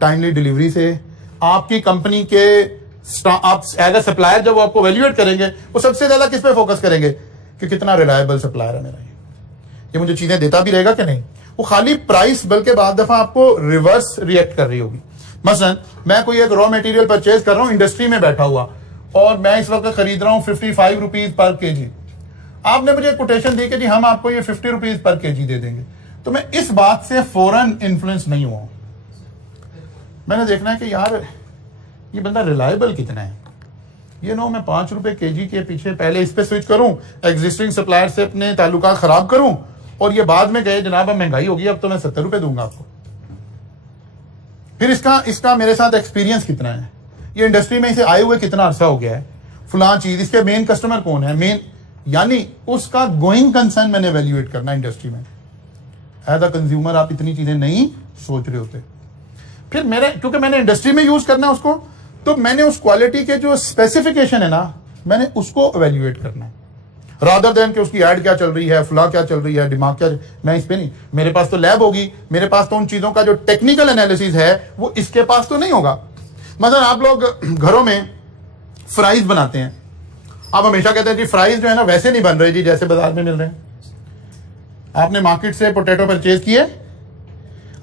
टाइमली डिलीवरी से, आपकी कंपनी के आप एज अ सप्लायर जब वो आपको वैल्यूएट करेंगे, वो सबसे ज्यादा किस पे फोकस करेंगे कि कितना रिलायबल सप्लायर है मेरा, ये मुझे चीजें देता भी रहेगा कि नहीं। वो खाली प्राइस बल्कि बाद दफा आपको रिवर्स रिएक्ट कर रही होगी। मसलन मैं कोई एक रॉ मटेरियल परचेज कर रहा हूं इंडस्ट्री में बैठा हुआ और मैं इस वक्त खरीद रहा हूं 55 रुपीज पर केजी। आपने मुझे कोटेशन दी कि जी हम आपको ये 50 रुपीज पर केजी दे देंगे, तो मैं इस बात से फौरन इन्फ्लुएंस नहीं हुआ। मैंने देखना है कि यार ये बंदा रिलायबल कितना है। ये नो मैं 5 रुपए केजी के पीछे पहले इस पे स्विच करूं, एग्जिस्टिंग सप्लायर से अपने ताल्लुकात खराब करूं और ये बाद में कहे जनाब अब महंगाई होगी अब तो मैं 70 रुपए दूंगा आपको। फिर इसका मेरे साथ एक्सपीरियंस कितना है, ये इंडस्ट्री में इसे आए हुए कितना अरसा हो गया है, फुलां चीज, इसके मेन कस्टमर कौन है, मेन यानी उसका गोइंग कंसर्न मैंने वैल्यूएट करना इंडस्ट्री में। एज अ कंज्यूमर आप इतनी चीजें नहीं सोच रहे होते। फिर क्योंकि मैंने इंडस्ट्री में यूज करना है उसको, तो मैंने उस क्वालिटी के जो स्पेसिफिकेशन है ना, मैंने उसको एवेल्युएट करना है रादर देन कि उसकी एड क्या चल रही है, फुला क्या चल रही है, दिमाग क्या। मैं इस पे नहीं, मेरे पास तो लैब होगी, मेरे पास तो उन चीजों का जो टेक्निकल एनालिसिस है वो इसके पास तो नहीं होगा। मतलब आप लोग घरों में फ्राइज बनाते हैं, आप हमेशा कहते हैं कि फ्राइज जो है ना वैसे नहीं बन रहे जी जैसे बाजार में मिल रहे हैं। आपने मार्केट से पोटैटो परचेज किए,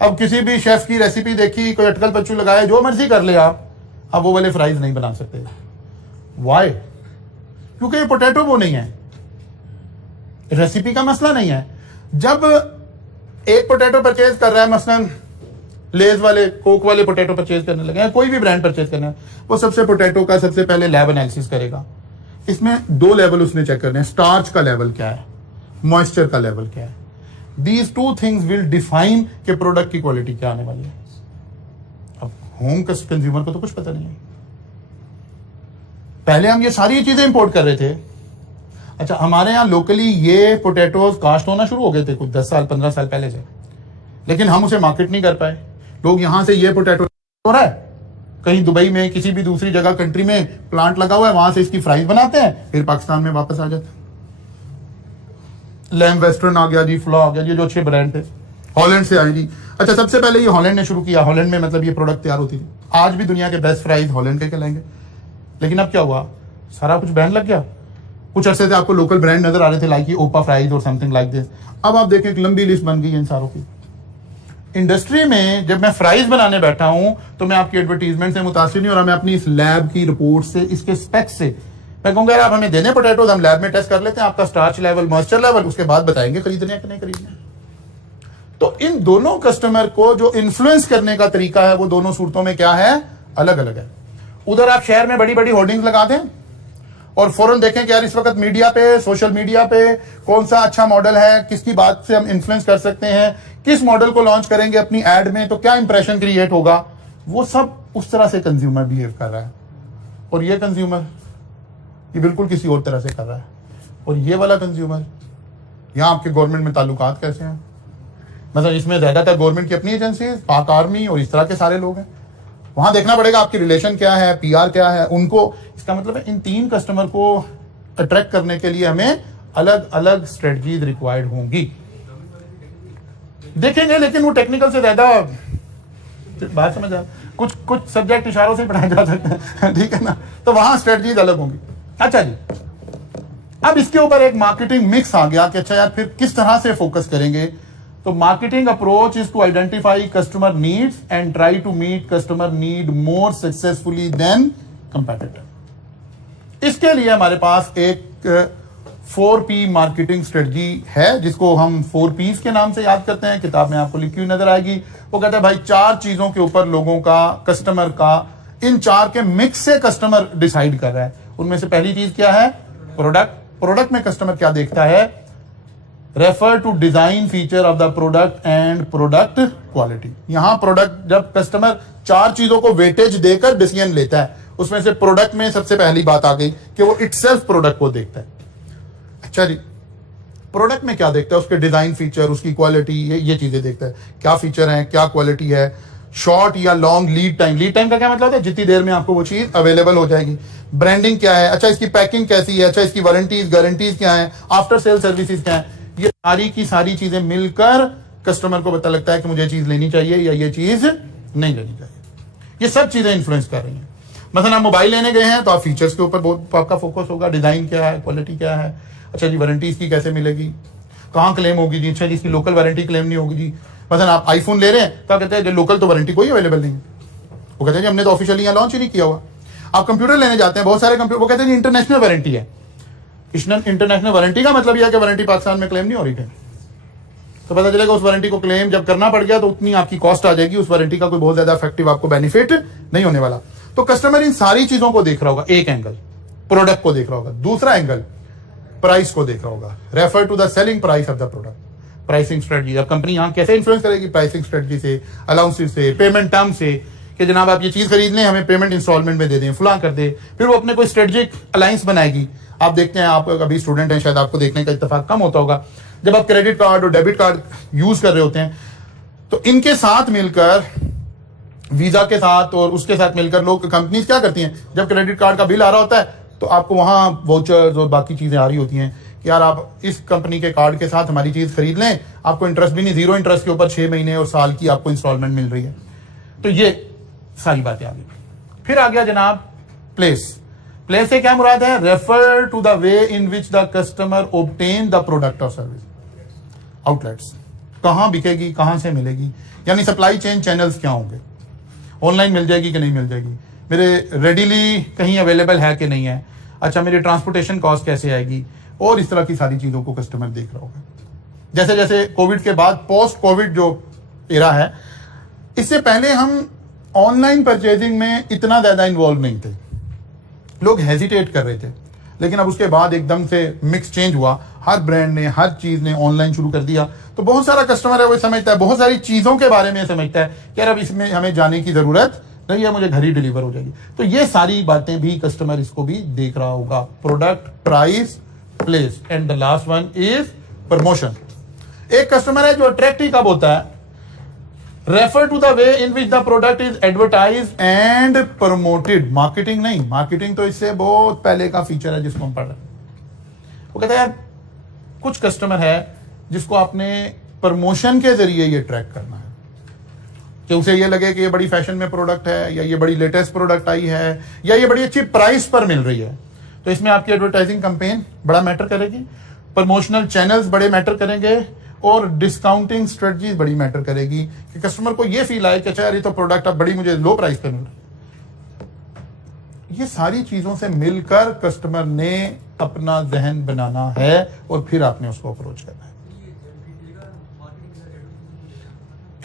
अब किसी भी शेफ की रेसिपी देखी, कोई अटकल पच्चू लगाए, जो मर्जी कर ले आप, अब वो वाले फ्राइज नहीं बना सकते। वाई? क्योंकि ये पोटैटो वो नहीं है, रेसिपी का मसला नहीं है। जब एक पोटैटो परचेज कर रहा है, मसलन लेज वाले, कोक वाले पोटैटो परचेज करने लगे हैं, कोई भी ब्रांड परचेज करना है, वो सबसे पोटैटो का सबसे पहले लैब एनालिसिस करेगा। इसमें 2 लेवल उसने चेक करने हैं, स्टार्च का लेवल क्या है, मॉइस्चर का लेवल क्या है। दीज 2 थिंग्स विल डिफाइन कि प्रोडक्ट की क्वालिटी क्या आने वाली है। अब होम कंज्यूमर को तो कुछ पता नहीं है। पहले हम ये सारी चीजें इंपोर्ट कर रहे थे। अच्छा, हमारे यहाँ लोकली ये पोटैटोज कास्ट होना शुरू हो गए थे कुछ 10 साल 15 साल पहले से, लेकिन हम उसे मार्केट नहीं कर पाए। लोग यहां से ये पोटैटो हो रहा है, कहीं दुबई में किसी भी दूसरी जगह कंट्री में प्लांट लगा हुआ है, वहां से इसकी फ्राइज बनाते हैं, फिर पाकिस्तान में वापस आ जाते हैं। लैम वेस्टर्न आ गया जी, फ्लो आ गया, ये जो अच्छे ब्रांड थे। हॉलैंड से आई जी। अच्छा, सबसे पहले ये हॉलैंड ने शुरू किया, हॉलैंड में मतलब ये प्रोडक्ट तैयार होती थी। आज भी दुनिया के बेस्ट फ्राइज हॉलैंड के कहलाएंगे। लेकिन अब क्या हुआ, सारा कुछ बैन लग गया। कुछ अरसे से आपको लोकल ब्रांड नजर आ रहे थे, लाइक ओपा फ्राइज और समथिंग लाइक दिस। अब आप देखें एक लंबी लिस्ट बन गई इन सारों की। इंडस्ट्री में जब मैं फ्राइज बनाने बैठा हूं तो मैं आपकी एडवर्टीजमेंट से मुतासिर नहीं हो रहा, मैं अपनी इस लैब की रिपोर्ट से, इसके स्पेक्स से मैं कहूंगा यार आप हमें देने पोटैटोज, हम लैब में टेस्ट कर लेते हैं आपका स्टार्च लेवल, मॉइस्चर लेवल, उसके बाद बताएंगे खरीदने कि नहीं खरीदने। तो इन दोनों कस्टमर को जो इन्फ्लुएंस करने का तरीका है वो दोनों सूरतों में क्या है, अलग अलग है। उधर आप शहर में बड़ी बड़ी होर्डिंग्स लगा दें और फौरन देखें कि यार इस वक्त मीडिया पे, सोशल मीडिया पे कौन सा अच्छा मॉडल है, किसकी बात से हम इन्फ्लुएंस कर सकते हैं, किस मॉडल को लॉन्च करेंगे अपनी एड में तो क्या इंप्रेशन क्रिएट होगा, वो सब उस तरह से कंज्यूमर बिहेव कर रहा है। और ये कंज्यूमर ये बिल्कुल किसी और तरह से कर रहा है। और ये वाला कंज्यूमर, यहां आपके गवर्नमेंट में ताल्लुकात कैसे हैं, मतलब इसमें ज्यादातर गवर्नमेंट की अपनी एजेंसी, पाक आर्मी और इस तरह के सारे लोग हैं। वहां देखना पड़ेगा आपकी रिलेशन क्या है, पीआर क्या है उनको। इसका मतलब है इन 3 कस्टमर को अट्रैक्ट करने के लिए हमें अलग अलग स्ट्रेटजीज रिक्वायर्ड होंगी, देखेंगे। लेकिन वो टेक्निकल से ज्यादा बात समझ आ, कुछ सब्जेक्ट इशारों से पढ़ाए जा सकते हैं, ठीक है ना। तो वहां स्ट्रेटजीज अलग होंगी। अच्छा जी, अब इसके ऊपर एक मार्केटिंग मिक्स आ गया कि अच्छा यार फिर किस तरह से फोकस करेंगे। तो marketing approach is to identify customer needs and try to meet customer need more successfully than competitor. इसके लिए हमारे पास एक 4P मार्केटिंग स्ट्रेटजी है, जिसको हम 4Ps के नाम से याद करते हैं। किताब में आपको लिखी हुई नजर आएगी। वो कहता है भाई 4 चीजों के ऊपर लोगों का, कस्टमर का, इन 4 के मिक्स से कस्टमर डिसाइड कर रहा है। उनमें से पहली चीज क्या है? प्रोडक्ट। प्रोडक्ट में कस्टमर क्या देखता है? Refer to design feature of the product and product quality. यहां प्रोडक्ट, जब कस्टमर 4 चीजों को वेटेज देकर डिसीजन लेता है, उसमें से प्रोडक्ट में सबसे पहली बात आ गई कि वो इटसेल्फ प्रोडक्ट को देखता है। अच्छा जी, प्रोडक्ट में क्या देखता है? उसके डिजाइन फीचर, उसकी क्वालिटी, ये चीजें देखता है। क्या फीचर है, क्या क्वालिटी है, शॉर्ट या long lead time. Lead time का क्या मतलब होता है? जितनी देर में आपको वो चीज अवेलेबल हो जाएगी। ब्रांडिंग क्या है? अच्छा इसकी पैकिंग कैसी है? अच्छा इसकी वारंटीज, गारंटीज क्या है? आफ्टर सेल सर्विसेज क्या है? ये सारी की सारी चीजें मिलकर कस्टमर को पता लगता है कि मुझे चीज लेनी चाहिए या ये चीज नहीं लेनी चाहिए। ये सब चीजें इन्फ्लुएंस कर रही हैं। मतलब आप मोबाइल लेने गए हैं तो आप फीचर्स के ऊपर बहुत आपका फोकस होगा, डिजाइन क्या है, क्वालिटी क्या है। अच्छा जी, वारंटी इसकी कैसे मिलेगी, कहाँ क्लेम होगी जी। अच्छा जी, इसकी लोकल वारंटी क्लेम नहीं होगी जी। मतलब आप आईफोन ले रहे हैं तो कहते हैं लोकल तो वारंटी कोई अवेलेबल नहीं है। वो कहते हैं जी हमने तो ऑफिशियली यहाँ लॉन्च ही नहीं किया हुआ। आप कंप्यूटर लेने जाते हैं, बहुत सारे कंप्यूटर, वो कहते हैं जी इंटरनेशनल वारंटी है। इंटरनेशनल वारंटी का मतलब यह है कि वारंटी पाकिस्तान में क्लेम नहीं हो रही है। तो पता चलेगा उस वारंटी को क्लेम जब करना पड़ गया तो उतनी आपकी कॉस्ट आ जाएगी, उस वारंटी का कोई बहुत ज्यादा इफेक्टिव आपको बेनिफिट नहीं होने वाला। तो कस्टमर इन सारी चीजों को देख रहा होगा। एक एंगल प्रोडक्ट को देख रहा होगा, दूसरा एंगल प्राइस को देख रहा होगा। Refer to the selling price of the product. Pricing strategy, अब कंपनी यहां कैसे इन्फ्लुएंस करेगी? प्राइसिंग स्ट्रेटजी से, अलाउंसेस से, पेमेंट टर्म से, कि जनाब आप ये चीज खरीद लें, हमें पेमेंट इंस्टॉलमेंट में दे दें, फुला कर दे। फिर वो अपने कोई स्ट्रेटेजिक अलायंस बनाएगी। आप देखते हैं, आप अभी स्टूडेंट हैं, शायद आपको देखने का इत्तेफाक कम होता होगा, जब आप क्रेडिट कार्ड और डेबिट कार्ड यूज कर रहे होते हैं तो इनके साथ मिलकर, वीजा के साथ और उसके साथ मिलकर लोग, कंपनीज क्या करती हैं, जब क्रेडिट कार्ड का बिल आ रहा होता है तो आपको वहां वाउचर्स और बाकी चीजें आ रही होती हैं कि यार आप इस कंपनी के कार्ड के साथ हमारी चीज खरीद लें, आपको इंटरेस्ट भी नहीं, 0 इंटरेस्ट के ऊपर 6 महीने और साल की आपको इंस्टॉलमेंट मिल रही है। तो ये सारी बातें आ गई। फिर आ गया जनाब प्लेस। प्लेस से क्या मुराद है? Refer to the way in which the customer obtain the product और सर्विस। आउटलेट्स, कहां बिकेगी, कहां से मिलेगी, यानी सप्लाई चेन चैनल्स क्या होंगे, ऑनलाइन मिल जाएगी कि नहीं मिल जाएगी, मेरे रेडीली कहीं अवेलेबल है कि नहीं है, अच्छा मेरी ट्रांसपोर्टेशन कॉस्ट कैसे आएगी, और इस तरह की सारी चीजों को कस्टमर देख रहा होगा। जैसे जैसे कोविड के बाद पोस्ट कोविड जो एरा है, इससे पहले हम ऑनलाइन परचेजिंग में इतना ज्यादा इन्वॉल्व नहीं थे, लोग हेजिटेट कर रहे थे। लेकिन अब उसके बाद एकदम से मिक्स चेंज हुआ, हर ब्रांड ने, हर चीज ने ऑनलाइन शुरू कर दिया। तो बहुत सारा कस्टमर है वो समझता है, बहुत सारी चीजों के बारे में समझता है कि यार अब इसमें हमें जाने की जरूरत नहीं है, मुझे घर ही डिलीवर हो जाएगी। तो ये सारी बातें भी कस्टमर इसको भी देख रहा होगा। Product, price, place, and the last one is promotion. एक कस्टमर है जो अट्रैक्ट ही कब होता है? Refer to the way in which the product is advertise and promoted. Marketing नहीं, मार्केटिंग तो इससे बहुत पहले का फीचर है जिसको हम पढ़ रहे हैं। वो कहता है यार कुछ कस्टमर है जिसको आपने प्रमोशन के जरिए ये ट्रैक करना है कि उसे ये लगे कि ये बड़ी फैशन में प्रोडक्ट है, या ये बड़ी लेटेस्ट प्रोडक्ट आई है, या ये बड़ी अच्छी प्राइस पर मिल रही है। तो इसमें आपकी एडवर्टाइजिंग कैंपेन बड़ा मैटर करेगी, प्रमोशनल चैनल्स बड़े मैटर करेंगे, और डिस्काउंटिंग स्ट्रेटजी बड़ी मैटर करेगी कि कस्टमर को ये फील आए कि अच्छा यार ये तो प्रोडक्ट अब बड़ी मुझे लो प्राइस पे मिल रहा है। ये सारी चीजों से मिलकर कस्टमर ने अपना जहन बनाना है और फिर आपने उसको अप्रोच करना है।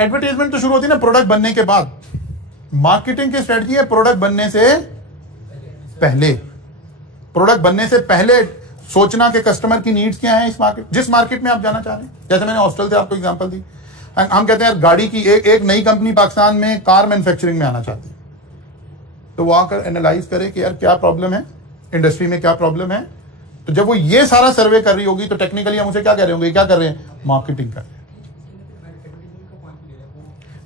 एडवर्टाइजमेंट तो शुरू होती है ना प्रोडक्ट बनने के बाद। मार्केटिंग की स्ट्रेटजी है प्रोडक्ट बनने से पहले। प्रोडक्ट बनने से पहले सोचना कि कस्टमर की नीड्स क्या है, इस मार्केट, जिस मार्केट में आप जाना चाह रहे हैं। जैसे मैंने हॉस्टल से आपको एग्जांपल दी, हम कहते हैं गाड़ी की एक नई कंपनी पाकिस्तान में कार मैन्युफैक्चरिंग में आना चाहती है, तो वो आकर एनालाइज करे कि यार क्या प्रॉब्लम है, इंडस्ट्री में क्या प्रॉब्लम है। तो जब वो ये सारा सर्वे कर रही होगी तो टेक्निकली हम उसे क्या कह रहे होंगे, क्या कर रहे हैं, मार्केटिंग कर रहे हैं।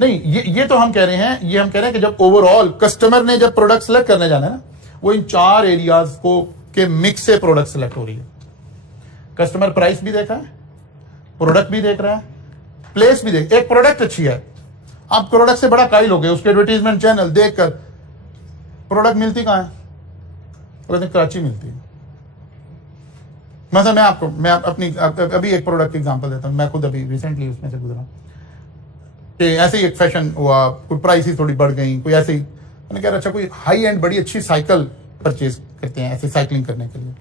नहीं, ये तो हम कह रहे हैं, ये हम कह रहे हैं कि जब ओवरऑल कस्टमर ने जब प्रोडक्ट सेलेक्ट करने जाना है ना, वो इन 4 एरियाज को के मिक्स से प्रोडक्ट सेलेक्ट हो रही है। कस्टमर प्राइस भी देख रहा है, प्रोडक्ट भी देख रहा है, प्लेस भी देख। एक प्रोडक्ट अच्छी है, आप प्रोडक्ट से बड़ा कायल हो गए, उसके एडवर्टीजमेंट चैनल देखकर प्रोडक्ट मिलती कहां है? प्रोडक्ट कराची मिलती है। मतलब मैं अपनी अभी एक प्रोडक्ट की एग्जांपल देता हूं, मैं खुद अभी रिसेंटली उसमें से गुजरा कि ऐसे ही एक फैशन हुआ, कोई प्राइस थोड़ी बढ़ गई, कोई ऐसे ही, मैंने कहा अच्छा कोई हाई एंड बड़ी अच्छी साइकिल परचेज करते हैं ऐसे साइकिलिंग करने के लिए।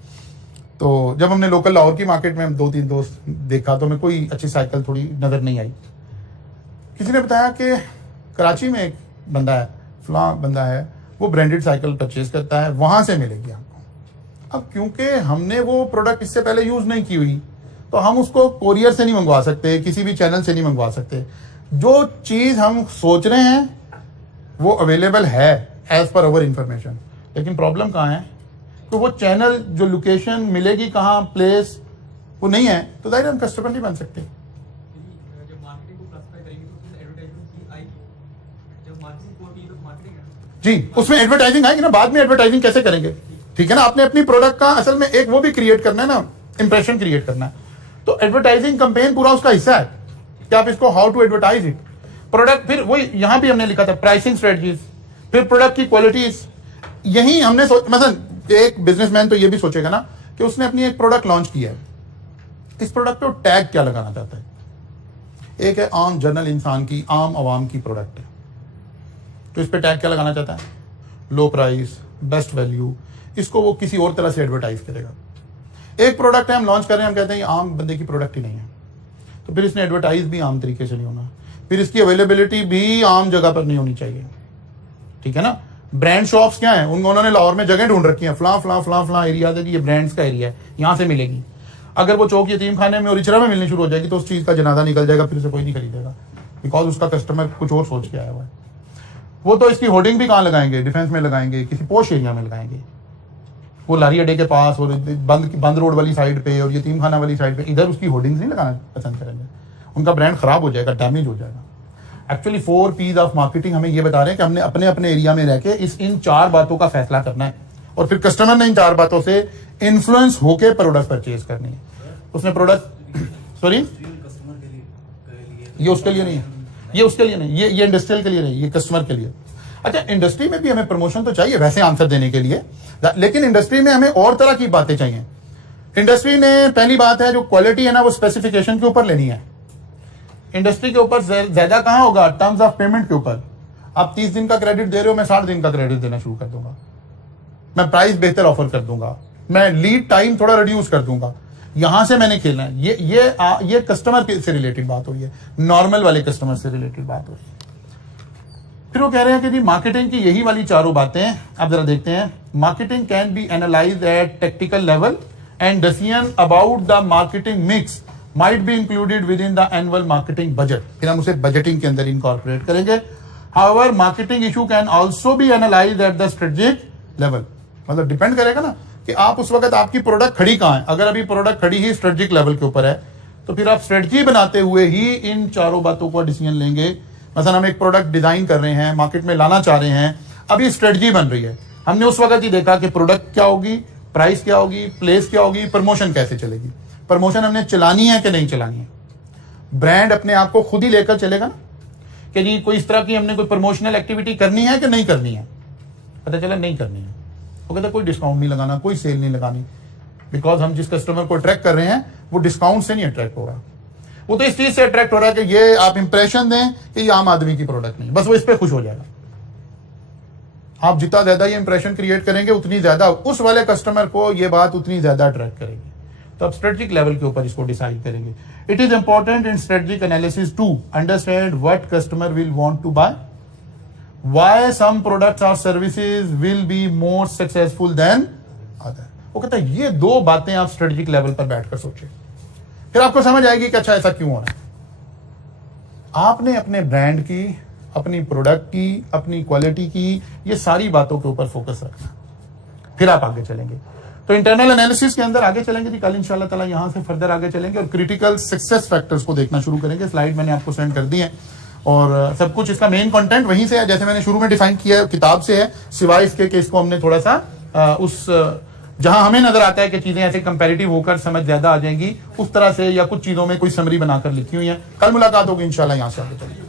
तो जब हमने लोकल लाहौर की मार्केट में 2-3 दोस्त देखा तो हमें कोई अच्छी साइकिल थोड़ी नजर नहीं आई। किसी ने बताया कि कराची में एक बंदा है, फलां बंदा है, वो ब्रांडेड साइकिल परचेज करता है, वहां से मिलेगी आपको। अब क्योंकि हमने वो प्रोडक्ट इससे पहले यूज नहीं की हुई, तो हम उसको कोरियर से नहीं मंगवा सकते, किसी भी चैनल से नहीं मंगवा सकते। जो चीज हम सोच रहे हैं वो अवेलेबल है एज पर अवर इंफॉर्मेशन, लेकिन प्रॉब्लम कहाँ है? तो वो चैनल, जो लोकेशन मिलेगी कहाँ, प्लेस, वो नहीं है, तो जाहिर हम कस्टमर नहीं बन सकते। जी, उसमें एडवर्टाइजिंग आएगी ना, बाद में एडवर्टाइजिंग कैसे करेंगे? ठीक है ना, आपने अपनी प्रोडक्ट का असल में एक वो भी क्रिएट करना है ना, इंप्रेशन क्रिएट करना है, तो एडवर्टाइजिंग कैंपेन पूरा उसका हिस्सा है कि आप इसको how to advertise it product. फिर वही यहां भी हमने लिखा था प्राइसिंग स्ट्रेटजीज, फिर प्रोडक्ट की क्वालिटीज। यही हमने मतलब एक बिजनेसमैन तो ये भी सोचेगा ना कि उसने अपनी एक प्रोडक्ट लॉन्च किया है, इस प्रोडक्ट पे वो टैग क्या लगाना चाहता है। एक है आम जनरल इंसान की, आम आवाम की प्रोडक्ट है, तो इस पे टैग क्या लगाना चाहता है? लो प्राइस, बेस्ट वैल्यू। इसको वो किसी और तरह से एडवर्टाइज करेगा। एक प्रोडक्ट है हम लॉन्च कर रहे हैं, हम कहते हैं ये आम बंदे की प्रोडक्ट ही नहीं है, तो फिर इसने एडवर्टाइज भी आम तरीके से नहीं होना, फिर इसकी अवेलेबिलिटी भी आम जगह पर नहीं होनी चाहिए। ठीक है ना। ब्रांड शॉप्स क्या है, उन्होंने लाहौर में जगह ढूंढ रखी है, फला एरिया है कि ये ब्रांड्स का एरिया है, यहां से मिलेगी। अगर वो चौक यतीम खाने में और इचरा में मिलनी शुरू हो जाएगी तो उस चीज का जनाजा निकल जाएगा, फिर उसे कोई नहीं खरीदेगा, बिकॉज उसका कस्टमर कुछ और सोच के आया हुआ है। वो तो इसकी होर्डिंग भी कहाँ लगाएंगे? डिफेंस में लगाएंगे, किसी पोश एरिया में लगाएंगे, वो लारी अड्डे के पास और बंद रोड वाली साइड पे और यतीम खाना वाली साइड पे, इधर उसकी होर्डिंग्स नहीं लगाना पसंद करेंगे, उनका ब्रांड खराब हो जाएगा, डैमेज हो जाएगा। एक्चुअली 4 P's ऑफ मार्केटिंग हमें ये बता रहे हैं कि हमने अपने अपने एरिया में रह के इन 4 बातों का फैसला करना है, और फिर कस्टमर ने इन 4 बातों से इन्फ्लुएंस होकर प्रोडक्ट परचेज करनी है। उसने प्रोडक्ट सॉरी ये उसके लिए नहीं है, ये उसके लिए नहीं, ये इंडस्ट्रियल के लिए नहीं, ये कस्टमर के लिए। अच्छा, इंडस्ट्री में भी हमें प्रमोशन तो चाहिए वैसे आंसर देने के लिए, लेकिन इंडस्ट्री में हमें और तरह की बातें चाहिए। इंडस्ट्री ने पहली बात है जो क्वालिटी है ना, वो स्पेसिफिकेशन के ऊपर लेनी है। इंडस्ट्री के ऊपर ज्यादा कहां होगा? टर्म्स ऑफ पेमेंट के ऊपर। आप 30 दिन का क्रेडिट दे रहे हो, मैं 60 दिन का क्रेडिट देना शुरू कर दूंगा, मैं प्राइस बेहतर ऑफर कर दूंगा, मैं लीड टाइम थोड़ा रिड्यूस कर दूंगा। यहां से मैंने खेलना है। ये कस्टमर से रिलेटेड बात हो रही है, नॉर्मल वाले कस्टमर से रिलेटेड बात हो रही है। फिर वो कह रहे हैं कि जी मार्केटिंग की यही वाली 4 बातें आप जरा देखते हैं। Marketing can be analyse at technical level and decision about the marketing mix might be included within the annual marketing budget. फिर हम उसे बजटिंग के अंदर इनकॉर्पोरेट करेंगे। However marketing issue can also be analyse at the strategic level. मतलब depend करेगा ना कि आप उस वक्त आपकी प्रोडक्ट खड़ी कहां है। अगर अभी प्रोडक्ट खड़ी ही स्ट्रेटेजिक लेवल के ऊपर है तो फिर आप स्ट्रेटजी बनाते हुए ही इन 4 बातों का डिसीजन लेंगे। मतलब हम एक प्रोडक्ट डिजाइन कर रहे हैं, मार्केट में लाना चाह रहे हैं, अभी स्ट्रेटजी बन रही है, हमने उस वक्त ही देखा कि प्रोडक्ट क्या होगी, प्राइस क्या होगी, प्लेस क्या होगी, प्रमोशन कैसे चलेगी। प्रमोशन हमने चलानी है कि नहीं चलानी है। ब्रांड अपने आप को खुद ही लेकर चलेगा ना कि जी कोई इस तरह की हमने कोई प्रमोशनल एक्टिविटी करनी है कि नहीं करनी है। पता चला नहीं करनी है, वो कहता कोई डिस्काउंट नहीं लगाना, कोई सेल नहीं लगानी, बिकॉज हम जिस कस्टमर को अट्रैक्ट कर रहे हैं वो डिस्काउंट से नहीं अट्रैक्ट हो रहा, वो तो इस चीज से अट्रैक्ट हो रहा है कि ये आप इंप्रेशन दें कि ये आम आदमी की प्रोडक्ट नहीं, बस वो इस पे खुश हो जाएगा। आप जितना ज्यादा ये इंप्रेशन क्रिएट करेंगे उतनी ज्यादा उस वाले कस्टमर को ये बात उतनी ज्यादा अट्रैक्ट करेगी। तो आप स्ट्रेटेजिक लेवल के ऊपर इसको डिसाइड करेंगे। It is important in strategic analysis to understand what customer will want to buy, why some products और services will be more successful than other. वो कहता है ये 2 बातें आप स्ट्रेटेजिक लेवल पर बैठकर सोचिए, फिर आपको समझ आएगी कि अच्छा ऐसा क्यों हो रहा है। आपने अपने ब्रांड की, अपनी प्रोडक्ट की, अपनी क्वालिटी की, ये सारी बातों के ऊपर फोकस रखना, फिर आप आगे चलेंगे। तो इंटरनल एनालिसिस के अंदर आगे चलेंगे जी, कल इंशाल्लाह ताला यहां से फर्दर आगे चलेंगे और क्रिटिकल सक्सेस फैक्टर्स को देखना शुरू करेंगे। स्लाइड मैंने आपको सेंड कर दी है, और सब कुछ इसका मेन कंटेंट वहीं से है, जैसे मैंने शुरू में डिफाइन किया है, किताब से है, सिवाय इसके कि इसको हमने थोड़ा सा उस जहां हमें नजर आता है कि चीजें ऐसे कंपैरेटिव होकर समझ ज्यादा आ जाएंगी, उस तरह से या कुछ चीजों में कोई समरी बनाकर लिखी हुई है। कल मुलाकात होगी इंशाल्लाह। यहाँ से आगे चलिए।